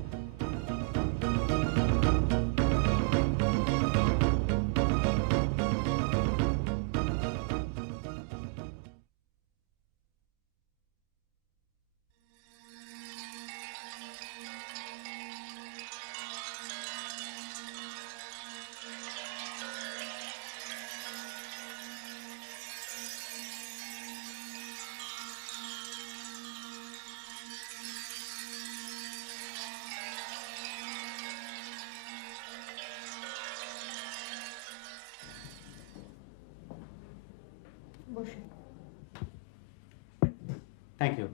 Thank you.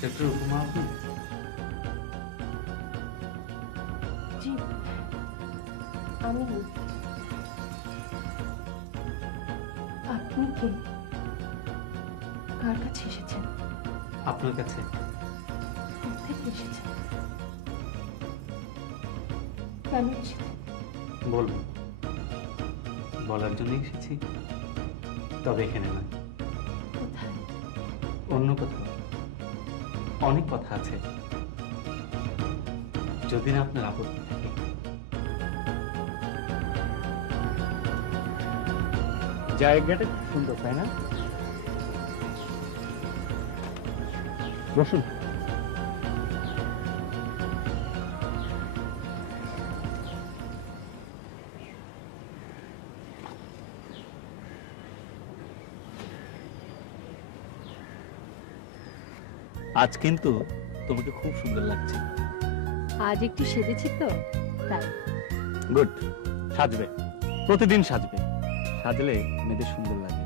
ডক্টর উপমা আপনি? জি, আমি। আপনি কে? কার কাছে এসেছেন? আপনার কাছে। কোথেকে এসেছেন? কেন এসেছেন? বলবো, বলার জন্য এসেছি, তবে এখানে না, কোথায়? অন্য কোথাও। অনেক কথা আছে, যদি না আপনার আপত্তি থাকে। জায়গাটা খুব সুন্দর, তাই না? বসুন। আজ কিন্তু তোমাকে খুব সুন্দর লাগছে। আজ একটু সেজেছি তো, তাই। গুড, সাজবে, প্রতিদিন সাজবে। সাজলে মেয়েদের সুন্দর লাগে।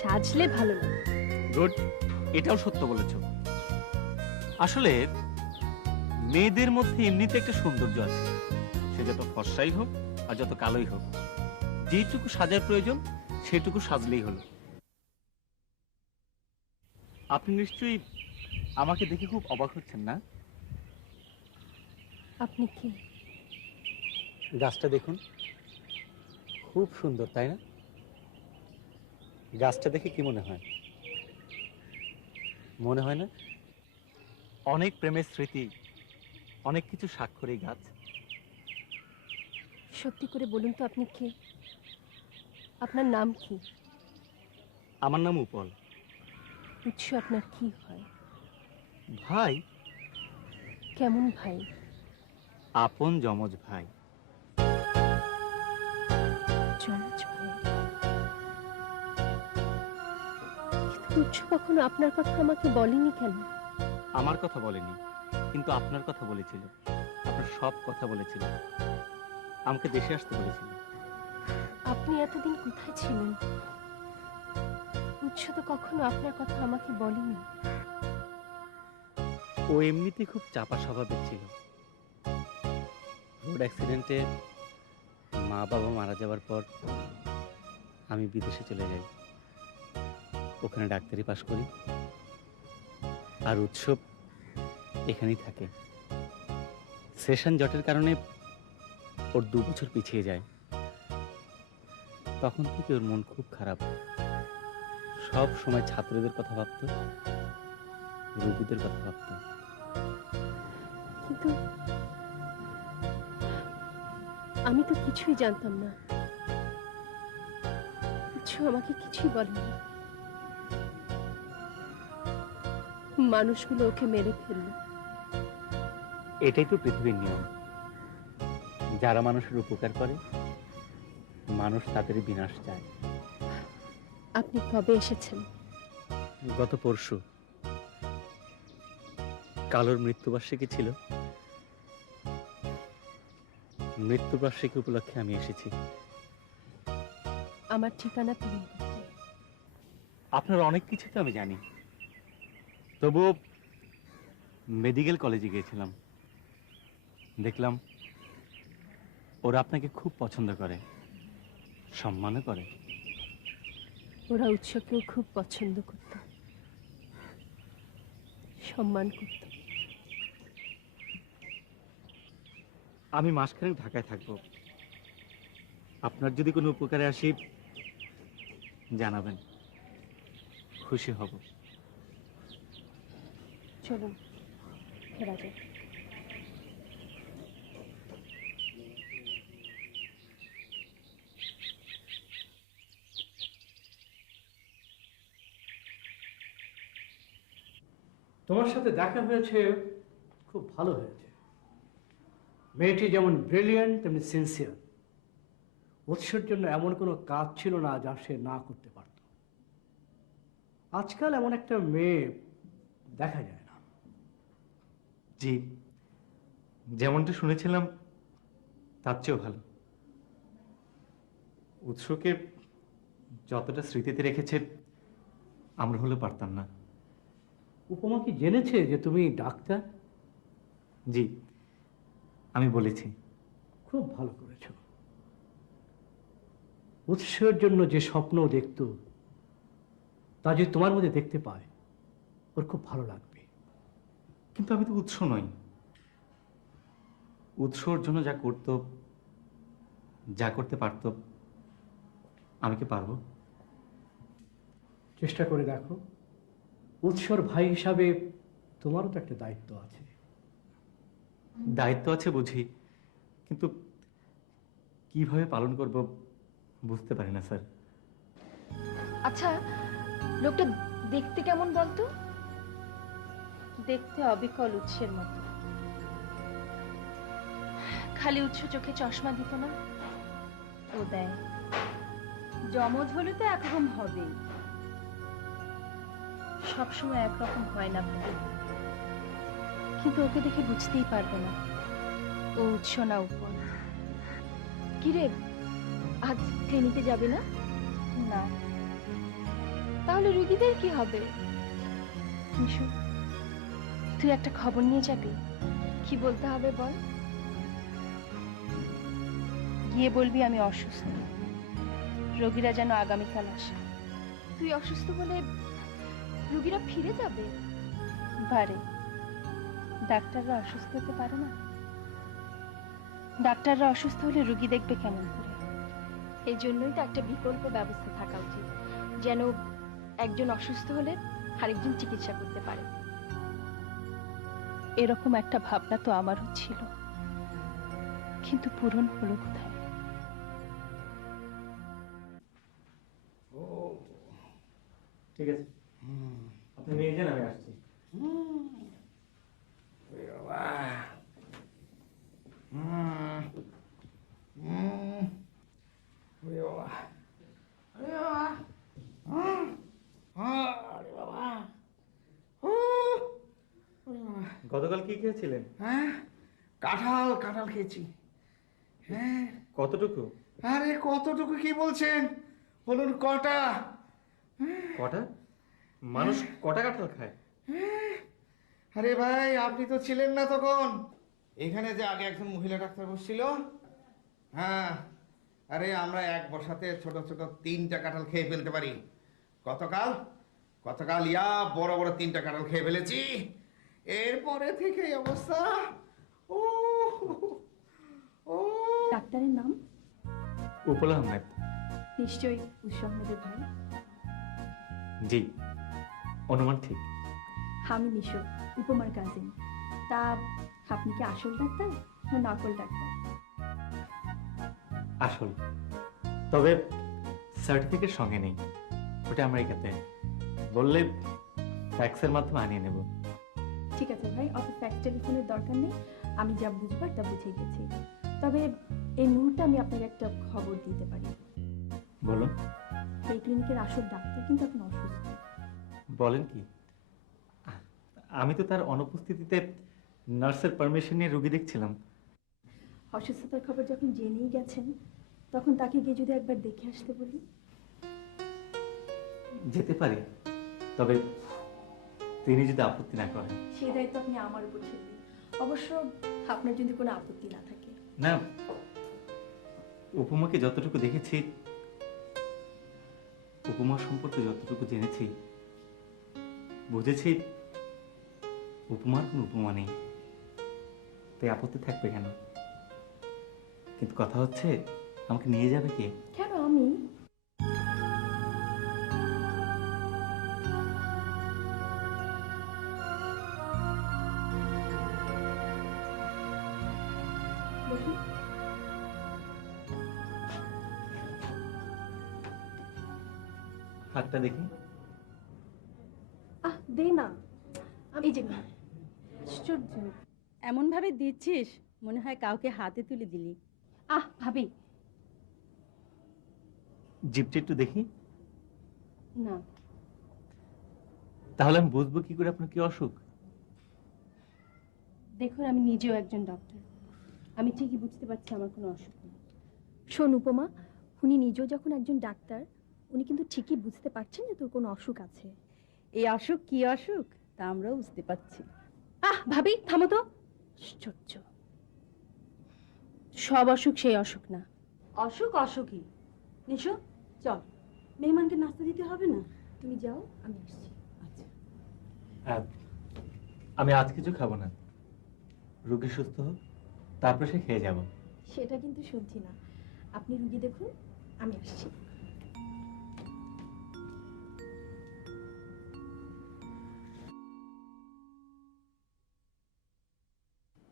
সাজলে ভালো লাগে। গুড, এটাও সত্য বলেছ। আসলে মেয়েদের মধ্যে এমনিতে একটা সৌন্দর্য আছে, সে যত ফর্সাই হোক আর যত কালোই হোক, যেটুকু সাজার প্রয়োজন সেটুকু সাজলেই হলো। আপনি নিশ্চয়ই আমাকে দেখে খুব অবাক হচ্ছেন না? আপনি কি? গাছটা দেখুন, খুব সুন্দর, তাই না? গাছটা দেখে কি মনে হয়? মনে হয় না অনেক প্রেমের স্মৃতি, অনেক কিছু স্বাক্ষর এই গাছ? সত্যি করে বলুন তো আপনি কে? আপনার নাম কি? আমার নাম উপল। উৎস আপনার কি হয়? ভাই। কেমন ভাই? আপন যমজ ভাই। যমজ ভাই? কিন্তু উৎস কখনো আপনার কথা আমাকে বলেনি কেন? আমার কথা বলেনি, কিন্তু আপনার কথা বলেছিল। আপনার সব কথা বলেছিল। আমাকে দেশে আসতে বলেছিল। আপনি এতদিন কোথায় ছিলেন? উৎস তো কখনো আপনার কথা আমাকে বলেনি। ও এমনিতে খুব চাপা স্বভাবের ছিল। রোড অ্যাক্সিডেন্টে মা বাবা মারা যাওয়ার পর আমি বিদেশে চলে যাই, ওখানে ডাক্তারি পাশ করি, আর উৎসব এখানেই থাকে। সেশন জটের কারণে ওর 2 বছর পিছিয়ে যায়। তখন থেকে ওর মন খুব খারাপ, সব সময় ছাত্রদের কথা ভাবতো, রোগীদের কথা ভাবতো। কিন্তু আমি তো কিছুই জানতাম না। উৎস আমাকে কিছুই বলেনি। মানুষগুলো ওকে মেরে ফেললো। এটাই তো পৃথিবীর নিয়ম। যারা মানুষের উপকার করে, মানুষ তাদেরই বিনাশ চায়। আপনি কবে এসেছেন? গত পরশু। কালোর মৃত্যুবার্ষিকী ছিল, মৃত্যুবার্ষিকী উপলক্ষে আমি এসেছি। আমার ঠিকানা প্রেম করতে। আপনার অনেক কিছু তো আমি জানি, তবুও মেডিকেল কলেজে গিয়েছিলাম, দেখলাম ওরা আপনাকে খুব পছন্দ করে, সম্মানও করে। ওরা উৎসকেও খুব পছন্দ করত, সম্মান করত। আমি মাসখানেক ঢাকায় থাকবো। আপনার যদি কোনো উপকারে আসি জানাবেন, খুশি হব। চলুন ফেরা যাক। তোমার সাথে দেখা হয়েছে, খুব ভালো হয়েছে। মেয়েটি যেমন ব্রিলিয়ান্ট তেমনি সিনসিয়ার। উৎসের জন্য এমন কোনো কাজ ছিল না যা সে না করতে পারত। আজকাল এমন একটা মেয়ে দেখা যায় না। জি, যেমনটা শুনেছিলাম তার চেয়েও ভালো। উৎসকে যতটা স্মৃতিতে রেখেছে আমরা হলে পারতাম না। উপমা কি জেনেছে যে তুমি ডাক্তার? জি, আমি বলেছি। খুব ভালো করেছ। উৎসের জন্য যে স্বপ্ন দেখত তা যদি তোমার মধ্যে দেখতে পায়, ওর খুব ভালো লাগবে। কিন্তু আমি তো উৎস নই। উৎসর জন্য যা করত, যা করতে পারত, আমি কি পারবো? চেষ্টা করে দেখো। উৎসর ভাই হিসাবে তোমারও তো একটা দায়িত্ব আছে। দায়িত্ব আছে বুঝি, কিন্তু কিভাবে পালন করব বুঝতে পারি না স্যার। আচ্ছা, লোকটা দেখতে কেমন বলতো? দেখতে অবিকল উৎসের মতো। খালি উৎস চোখে চশমা দিত না? ও দেয়, যমজ হলে তো একরকম হবেই। সবসময় একরকম হয় না ভাই, কিন্তু ওকে দেখে বুঝতেই পারবে না ও উৎস না উপর। কিরে, আজ ক্লিনিকে যাবে না? না। তাহলে রুগীদের কি হবে? নিশু, তুই একটা খবর নিয়ে যাবি? কি বলতে হবে বল। গিয়ে বলবি আমি অসুস্থ, রোগীরা যেন আগামীকাল আসে। তুই অসুস্থ বলে রুগীরা ফিরে যাবে? পারে, ডাক্তাররা অসুস্থ হতে পারে না? ডাক্তাররা অসুস্থ হলে রুগী দেখবে কেমন করে? এই জন্যই তো একটা বিকল্প ব্যবস্থা থাকা উচিত, যেন একজন অসুস্থ হলে আরেকজন চিকিৎসা করতে পারে। এরকম একটা ভাবনা তো আমারও ছিল, কিন্তু পূরণ হলো কোথায়? ঠিক আছে, আপনি নিয়ে যান, আমি আসছি। গতকাল কি খেয়েছিলেন? হ্যাঁ, কাঁঠাল কাঁঠাল খেয়েছি। হ্যাঁ। কতটুকু? আরে কতটুকু কি বলছেন, বলুন কটা? কটা? মানুষ কটা কাঁঠাল খায়? আরে ভাই, আপনি তো ছিলেন না তখন। এখানে যে আগে একজন মহিলা ডাক্তার বসছিল, হ্যাঁ, আরে আমরা এক বসাতে ছোট ছোট 3টা কাঁঠাল খেয়ে ফেলতে পারি। গতকাল গতকাল বড় বড় 3টা কাঁঠাল খেয়ে ফেলেছি। এরপরে থেকে এই অবস্থা। ও ও ডাক্তারের নাম? উপল আহমেদ। নিশ্চয়ই উৎস আহমেদের ভাই। জি, অনুমান ঠিক। আমি নিশো, উপমার কাজিন। তা আপনি কি আসল ডাক্তার না নকল ডাক্তার? আসল, তবে সার্টিফিকেট সঙ্গে নেই, ওটা আমেরিকাতে। বললে ফ্যাক্সের মাধ্যমে আনিয়ে নেব। ঠিক আছে ভাই, অত ফ্যাক্স টেলিফোনের দরকার নেই, আমি যা বুঝবার তা বুঝে গেছি। তবে এই মুহূর্তে আমি আপনাকে একটা খবর দিতে পারি। বলুন। এই ক্লিনিকের আসল ডাক্তার কিন্তু এখন অসুস্থ। বলেন কি? আমি তো তার অনুপস্থিতিতে নার্সের পারমিশন নিয়ে রোগী দেখছিলাম। অসুস্থতার খবর যখন জেনেই গেছেন, তখন তাকে গিয়ে যদি একবার দেখে আসতে বলি। যেতে পারি, তবে তিনি যদি আপত্তি না করেন। সেই দায়িত্ব আপনি আমার উপর ছেড়ে দিন, অবশ্য আপনার যদি কোনো আপত্তি না থাকে। না, উপমাকে যতটুকু দেখেছি, উপমা সম্পর্কে যতটুকু জেনেছি, বুঝেছি উপমার কোনো উপমা নেই, তাই আপত্তি থাকবে কেন? কিন্তু কথা হচ্ছে, আমাকে নিয়ে যাবে কে? কেন আমি? হাতটা দেখি। দে না, এই যে আশ্চর্য, এমন ভাবে দিচ্ছিস মনে হয় কাউকে হাতে তুলে দিলি। ভাবি। জিপটা একটু দেখি। না। তাহলে আমি বুঝবো কি করে আপনার কি অসুখ? দেখুন, আমি নিজেও একজন ডক্টর, আমি ঠিকই বুঝতে পারছি আমার কোনো অসুখ নেই। শোন উপমা, উনি নিজেও যখন একজন ডাক্তার, উনি কিন্তু ঠিকই বুঝতে পারছেন যে তোর কোনো অসুখ আছে। এই অসুখ কি অসুখ তা আমরাও বুঝতে পারছি। ভাবি থামো তো। আশ্চর্য, সব অসুখ সেই অসুখ না। অসুখ অসুখই। নিশো, চল, মেহমানকে নাস্তা দিতে হবে না? তুমি যাও, আমি আসছি। আমি আজ কিছু খাবো না, রোগী সুস্থ হোক, তারপর সে খেয়ে যাব। সেটা কিন্তু শুনছি না, আপনি রুগী দেখুন, আমি আসছি।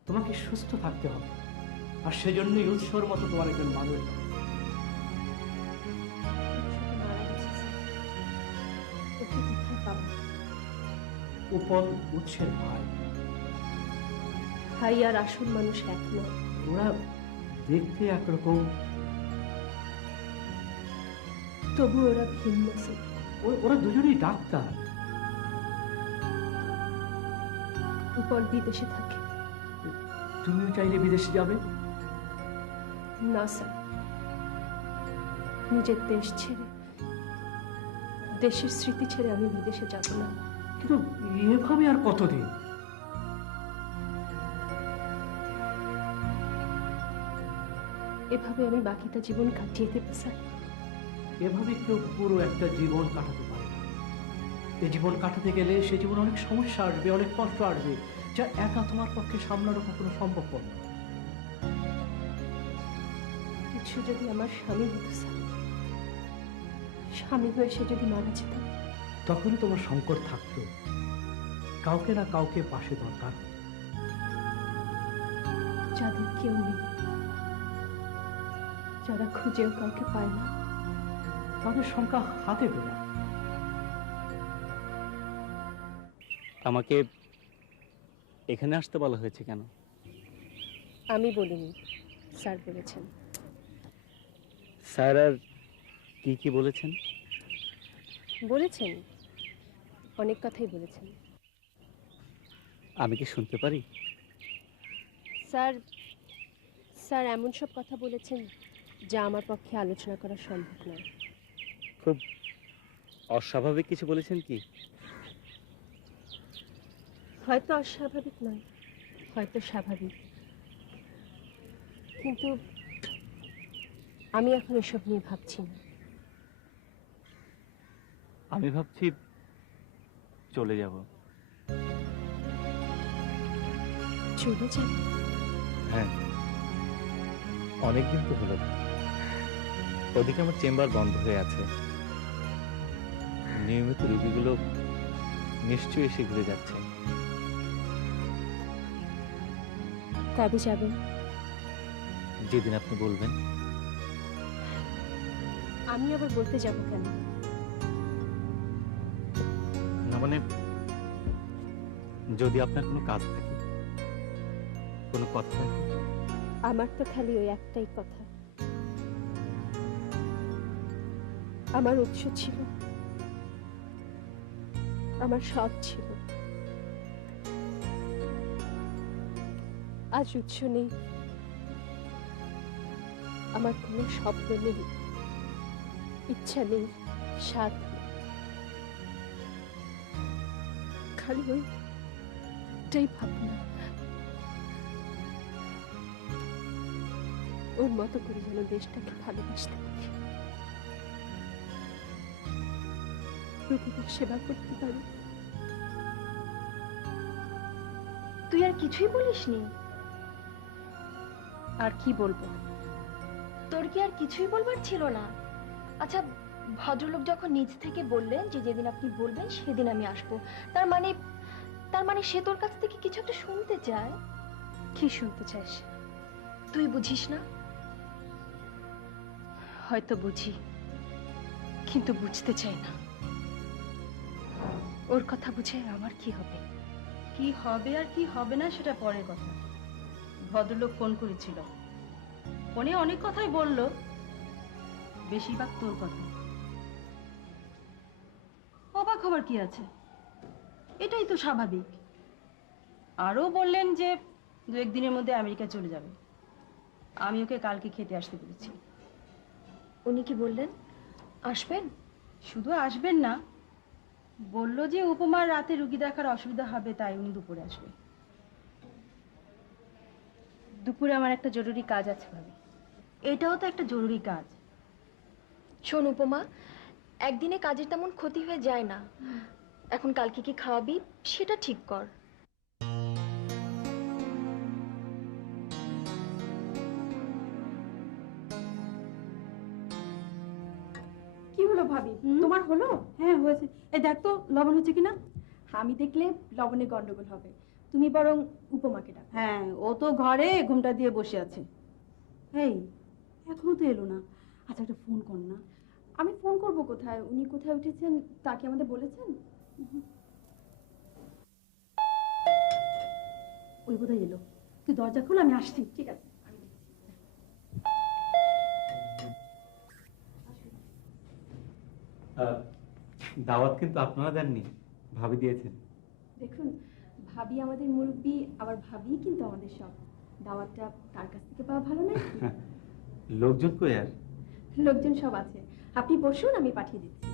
তোমাকে সুস্থ থাকতে হবে, আর সেজন্যই উৎসর মতো তোমার একজন মানুষ। উপল উৎসের ভাই। ভাই আর আসল মানুষ এক নয়। ওরা দেখতে একরকম, তবু ওরা ভিন্ন। ওরা দুজনেই ডাক্তার। উপল বিদেশে থাকে। তুমিও চাইলে বিদেশে যাবে? না স্যার, নিজের দেশ ছেড়ে, দেশের স্মৃতি ছেড়ে আমি বিদেশে যাব না। কিন্তু এভাবে আর কতদিন? এভাবে আমি বাকিটা জীবন কাটিয়ে দেবো স্যার। এভাবে কেউ পুরো একটা জীবন কাটাতে পারে না। এই জীবন কাটাতে গেলে সে জীবনে অনেক সমস্যা আসবে, অনেক কষ্ট আসবে, যা একা তোমার পক্ষে সামলানো কখনো সম্ভবপর না। কিছু যদি আমার স্বামী হতো স্যার, স্বামী হয়ে সে যদি মারা যেত, তখনই তোমার সংকট থাকতো, কাউকে না কাউকে পাশে দরকার। যাদের কেউ নেই, যারা খুঁজেও কাউকে পায় না, তাদের সংখ্যা হাতে গোনা। আমাকে এখানে আসতে বলা হয়েছে কেন? আমি বলিনি, স্যার বলেছেন। স্যার আর কি কি বলেছেন? বলেছেন, অনেক কথাই বলেছেন। আমি কি শুনতে পারি? স্যার স্যার এমন সব কথা বলেছেন যা আমার পক্ষে আলোচনা করা সম্ভব নয়। খুব অস্বাভাবিক কিছু বলেছেন কি? হয়তো অস্বাভাবিক নয়, হয়তো স্বাভাবিক, কিন্তু আমি এখন এসব নিয়ে ভাবছি না। আমি ভাবছি চলে যাব। চলে যাব? হ্যাঁ, অনেকদিন তো হলো। ওদিকে আমার চেম্বার বন্ধ হয়ে আছে, নিয়মিত রোগীগুলো নিশ্চয়ই এসে ঘুরে যাচ্ছে। কবে যাবেন? যেদিন আপনি বলবেন। আমি আবার বলতে যাব কেন? না মানে, যদি আপনার কোনো কাজ থাকে, কোনো কথা থাকে। আমার তো খালি ওই একটাই কথা। আমার উৎস ছিল, আমার সব ছিল, আজ উৎস নেই, আমার কোনো স্বপ্ন নেই, ইচ্ছা নেই, স্বাদ নেই। খালি ওইটাই ভাবনা, ওর মতো করে যেন দেশটাকে ভালোবাসতে পারি, রোগীদের সেবা করতে পারি। তুই আর কিছুই বলিসনি? আর কি বলবো? তোর কি আর কিছুই বলবার ছিল না? আচ্ছা, ভদ্রলোক যখন নিজ থেকে বললেন যে যেদিন আপনি বলবেন সেদিন আমি আসবো, তার মানে সে তোর কাছ থেকে কিছু একটা শুনতে চায়। কি শুনতে চাস? তুই বুঝিস না? হয়তো বুঝি, কিন্তু বুঝতে চাই না। ওর কথা বুঝে আমার কি হবে? কি হবে আর কি হবে না সেটা পরের কথা। ভদ্রলোক ফোন করেছিল, ফোনে অনেক কথাই বলল, বেশিরভাগ তোর কথা। অবাক হবার কি আছে, এটাই তো স্বাভাবিক। আরও বললেন যে 2-1 দিনের মধ্যে আমেরিকা চলে যাবে। আমি ওকে কালকে খেতে আসতে বলেছি। উনি কি বললেন? আসবেন? শুধু আসবেন না, বলল যে উপমার রাতে রুগী দেখার অসুবিধা হবে, তাই উনি দুপুরে আসবে। দুপুরে আমার একটা জরুরি কাজ আছে ভাবি। এটাও তো একটা জরুরি কাজ। শোন উপমা, একদিনে কাজের তেমন ক্ষতি হয়ে যায় না। এখন কালকে কি খাওয়াবি সেটা ঠিক কর। কি হলো ভাবি, তোমার হলো? হ্যাঁ হয়েছে। এই দেখ তো লবণ হচ্ছে কিনা। আমি দেখলে লবণে গন্ডগোল হবে, তুমি বরং উপমাকে ডাকো। হ্যাঁ, ও তো ঘরে ঘুমটা দিয়ে বসে আছে। এই এখনো তো এলো না। আচ্ছা, একটা ফোন কর না। আমি ফোন করব কোথায়? উনি কোথায় উঠেছেন তা কি আমাদের বলেছেন? ওই বোধহয় এলো। তুই দরজা খোল, আমি আসছি। ঠিক আছে। দাওয়াত কিন্তু আপনারা দেননি, ভাবি দিয়েছেন। দেখুন, ভাবি আমাদের মুরব্বী, আবার ভাবি কিন্তু আমাদের সব। দাওয়াতটা তার কাছ থেকে পাওয়া ভালো নয়? লোকজন কই আর? লোকজন সব আছে, আপনি বসুন, আমি পাঠিয়ে দিচ্ছি।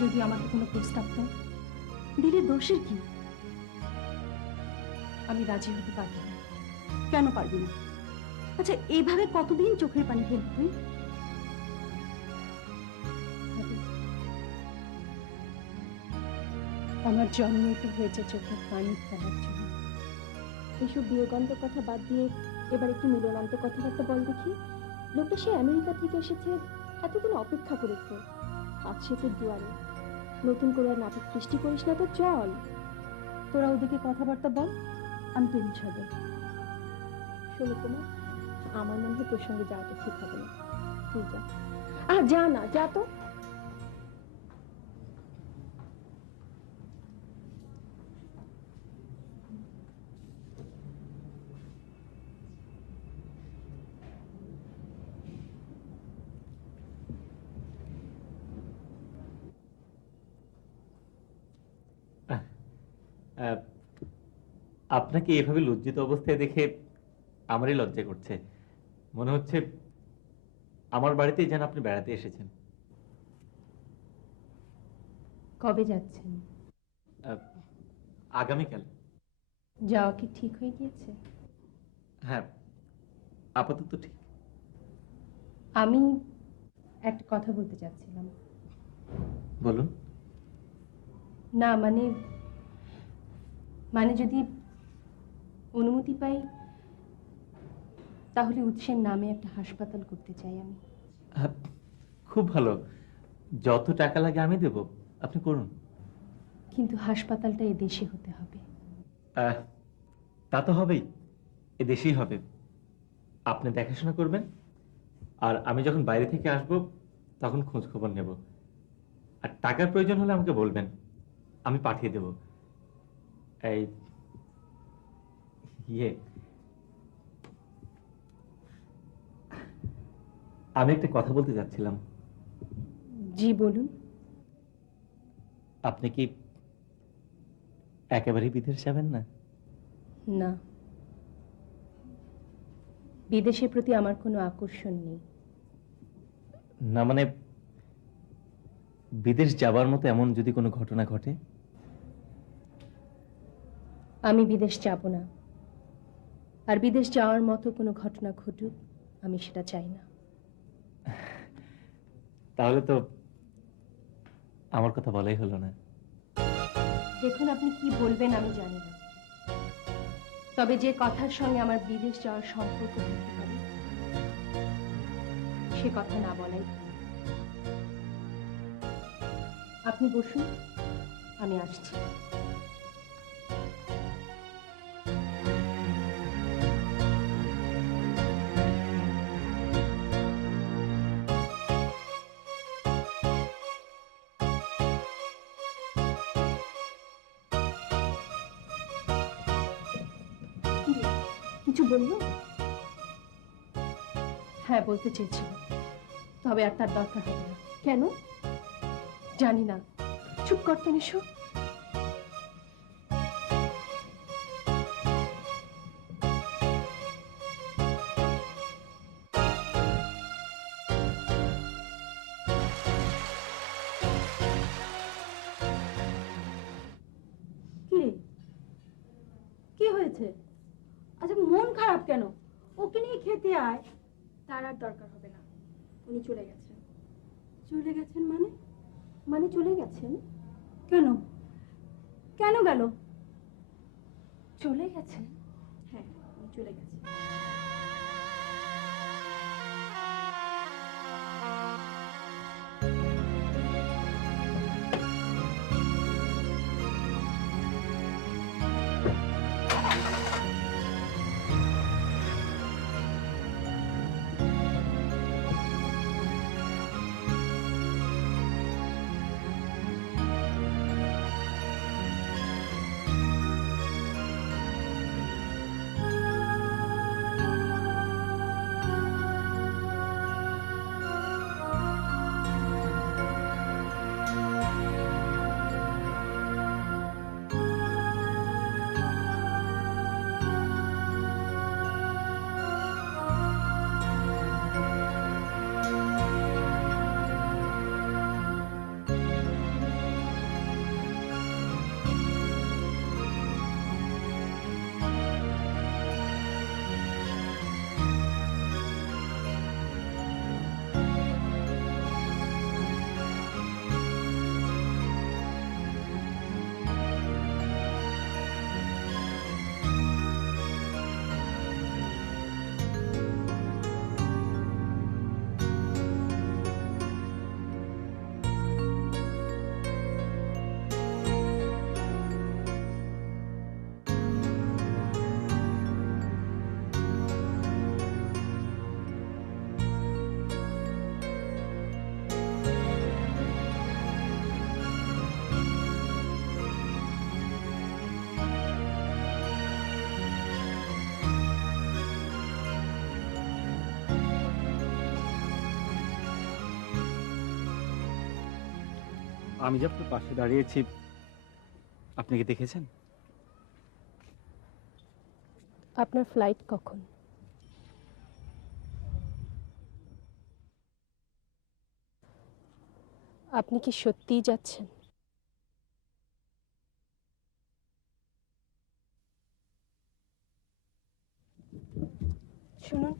যদি আমাকে কোনো প্রস্তাব দেন, দিলে দোষের কি? আমি রাজি হতে পারবো না। কেন পারবি না? আচ্ছা, এইভাবে কতদিন চোখের পানি ফেলবি তুই? আমার জন্মই তো হয়েছে চোখের পানি ফেলার জন্য। এইসব বিয়োগান্ত কথা বাদ দিয়ে এবার একটু মিলনান্ত কথাবার্তা বল দেখি। লোকটা সে আমেরিকা থেকে এসেছে, এতদিন অপেক্ষা করেছে, আজ সে তোর দুয়ারে। নতুন করে আর নাটক সৃষ্টি করিস না তো, চল। তোরা ওদিকে কথাবার্তা বল, আমি টেবিল সাজাই। শোনো তোমার, আমার মনে হয় তোর সঙ্গে যাওয়াটা ঠিক হবে না। তুই যা। যা না, যা তো। আপনাকে এভাবে লজ্জিত অবস্থায় দেখে আমারই লজ্জা করছে। মনে হচ্ছে আমার বাড়িতেই যেন আপনি বেড়াতে এসেছেন। কবে যাচ্ছেন? আগামীকাল। যাওয়া কি ঠিক হয়ে গিয়েছে? হ্যাঁ, আপাতত ঠিক। আমি একটা কথা বলতে চাচ্ছিলাম। বলুন। না মানে যদি অনুমতি পাই, তাহলে উৎসের নামে একটা হাসপাতাল করতে চাই আমি। খুব ভালো, যত টাকা লাগে আমি দেব, আপনি করুন। কিন্তু হাসপাতালটা এদেশে হতে হবে। তা তো হবেই, এদেশেই হবে। আপনি দেখাশোনা করবেন, আর আমি যখন বাইরে থেকে আসব তখন খোঁজ খবর নেব। আর টাকার প্রয়োজন হলে আমাকে বলবেন, আমি পাঠিয়ে দেব। এই আমি একটা কথা বলতে যাচ্ছিলাম। জি বলুন। আপনি কি একেবারেই বিদেশ যাবেন না? না, বিদেশের প্রতি আমার কোনো আকর্ষণ নেই। না মানে বিদেশ যাবার মতো এমন যদি কোনো ঘটনা ঘটে? আমি বিদেশ যাব না, আর বিদেশ যাওয়ার মতো কোনো ঘটনা ঘটুক আমি সেটা চাই না। তাহলে তো আমার কথা বলাই হলো না। দেখুন, আপনি কি বলবেন আমি জানি না, তবে যে কথার সঙ্গে আমার বিদেশ যাওয়ার সম্পর্ক থাকতে পারে সে কথা না বলাই ভালো। আপনি বসুন, আমি আসছি। কিছু বললো? হ্যাঁ, বলতে চেয়েছিল, তবে আর তার দরকার হবে না। কেন? জানি না। চুপ করতে নিশো। কি হয়েছে? আচ্ছা, মন খারাপ কেন? ওকে নিয়ে খেতে আয়। তার আর দরকার হবে না, উনি চলে গেছেন। চলে গেছেন মানে? মানে চলে গেছেন? কেন? কেন গেল? চলে গেছেন? হ্যাঁ, উনি চলে গেছেন। আমি যে আপনার পাশে দাঁড়িয়েছি, আপনি কি দেখেছেন? আপনার ফ্লাইট কখন? আপনি কি সত্যিই যাচ্ছেন? শুনুন,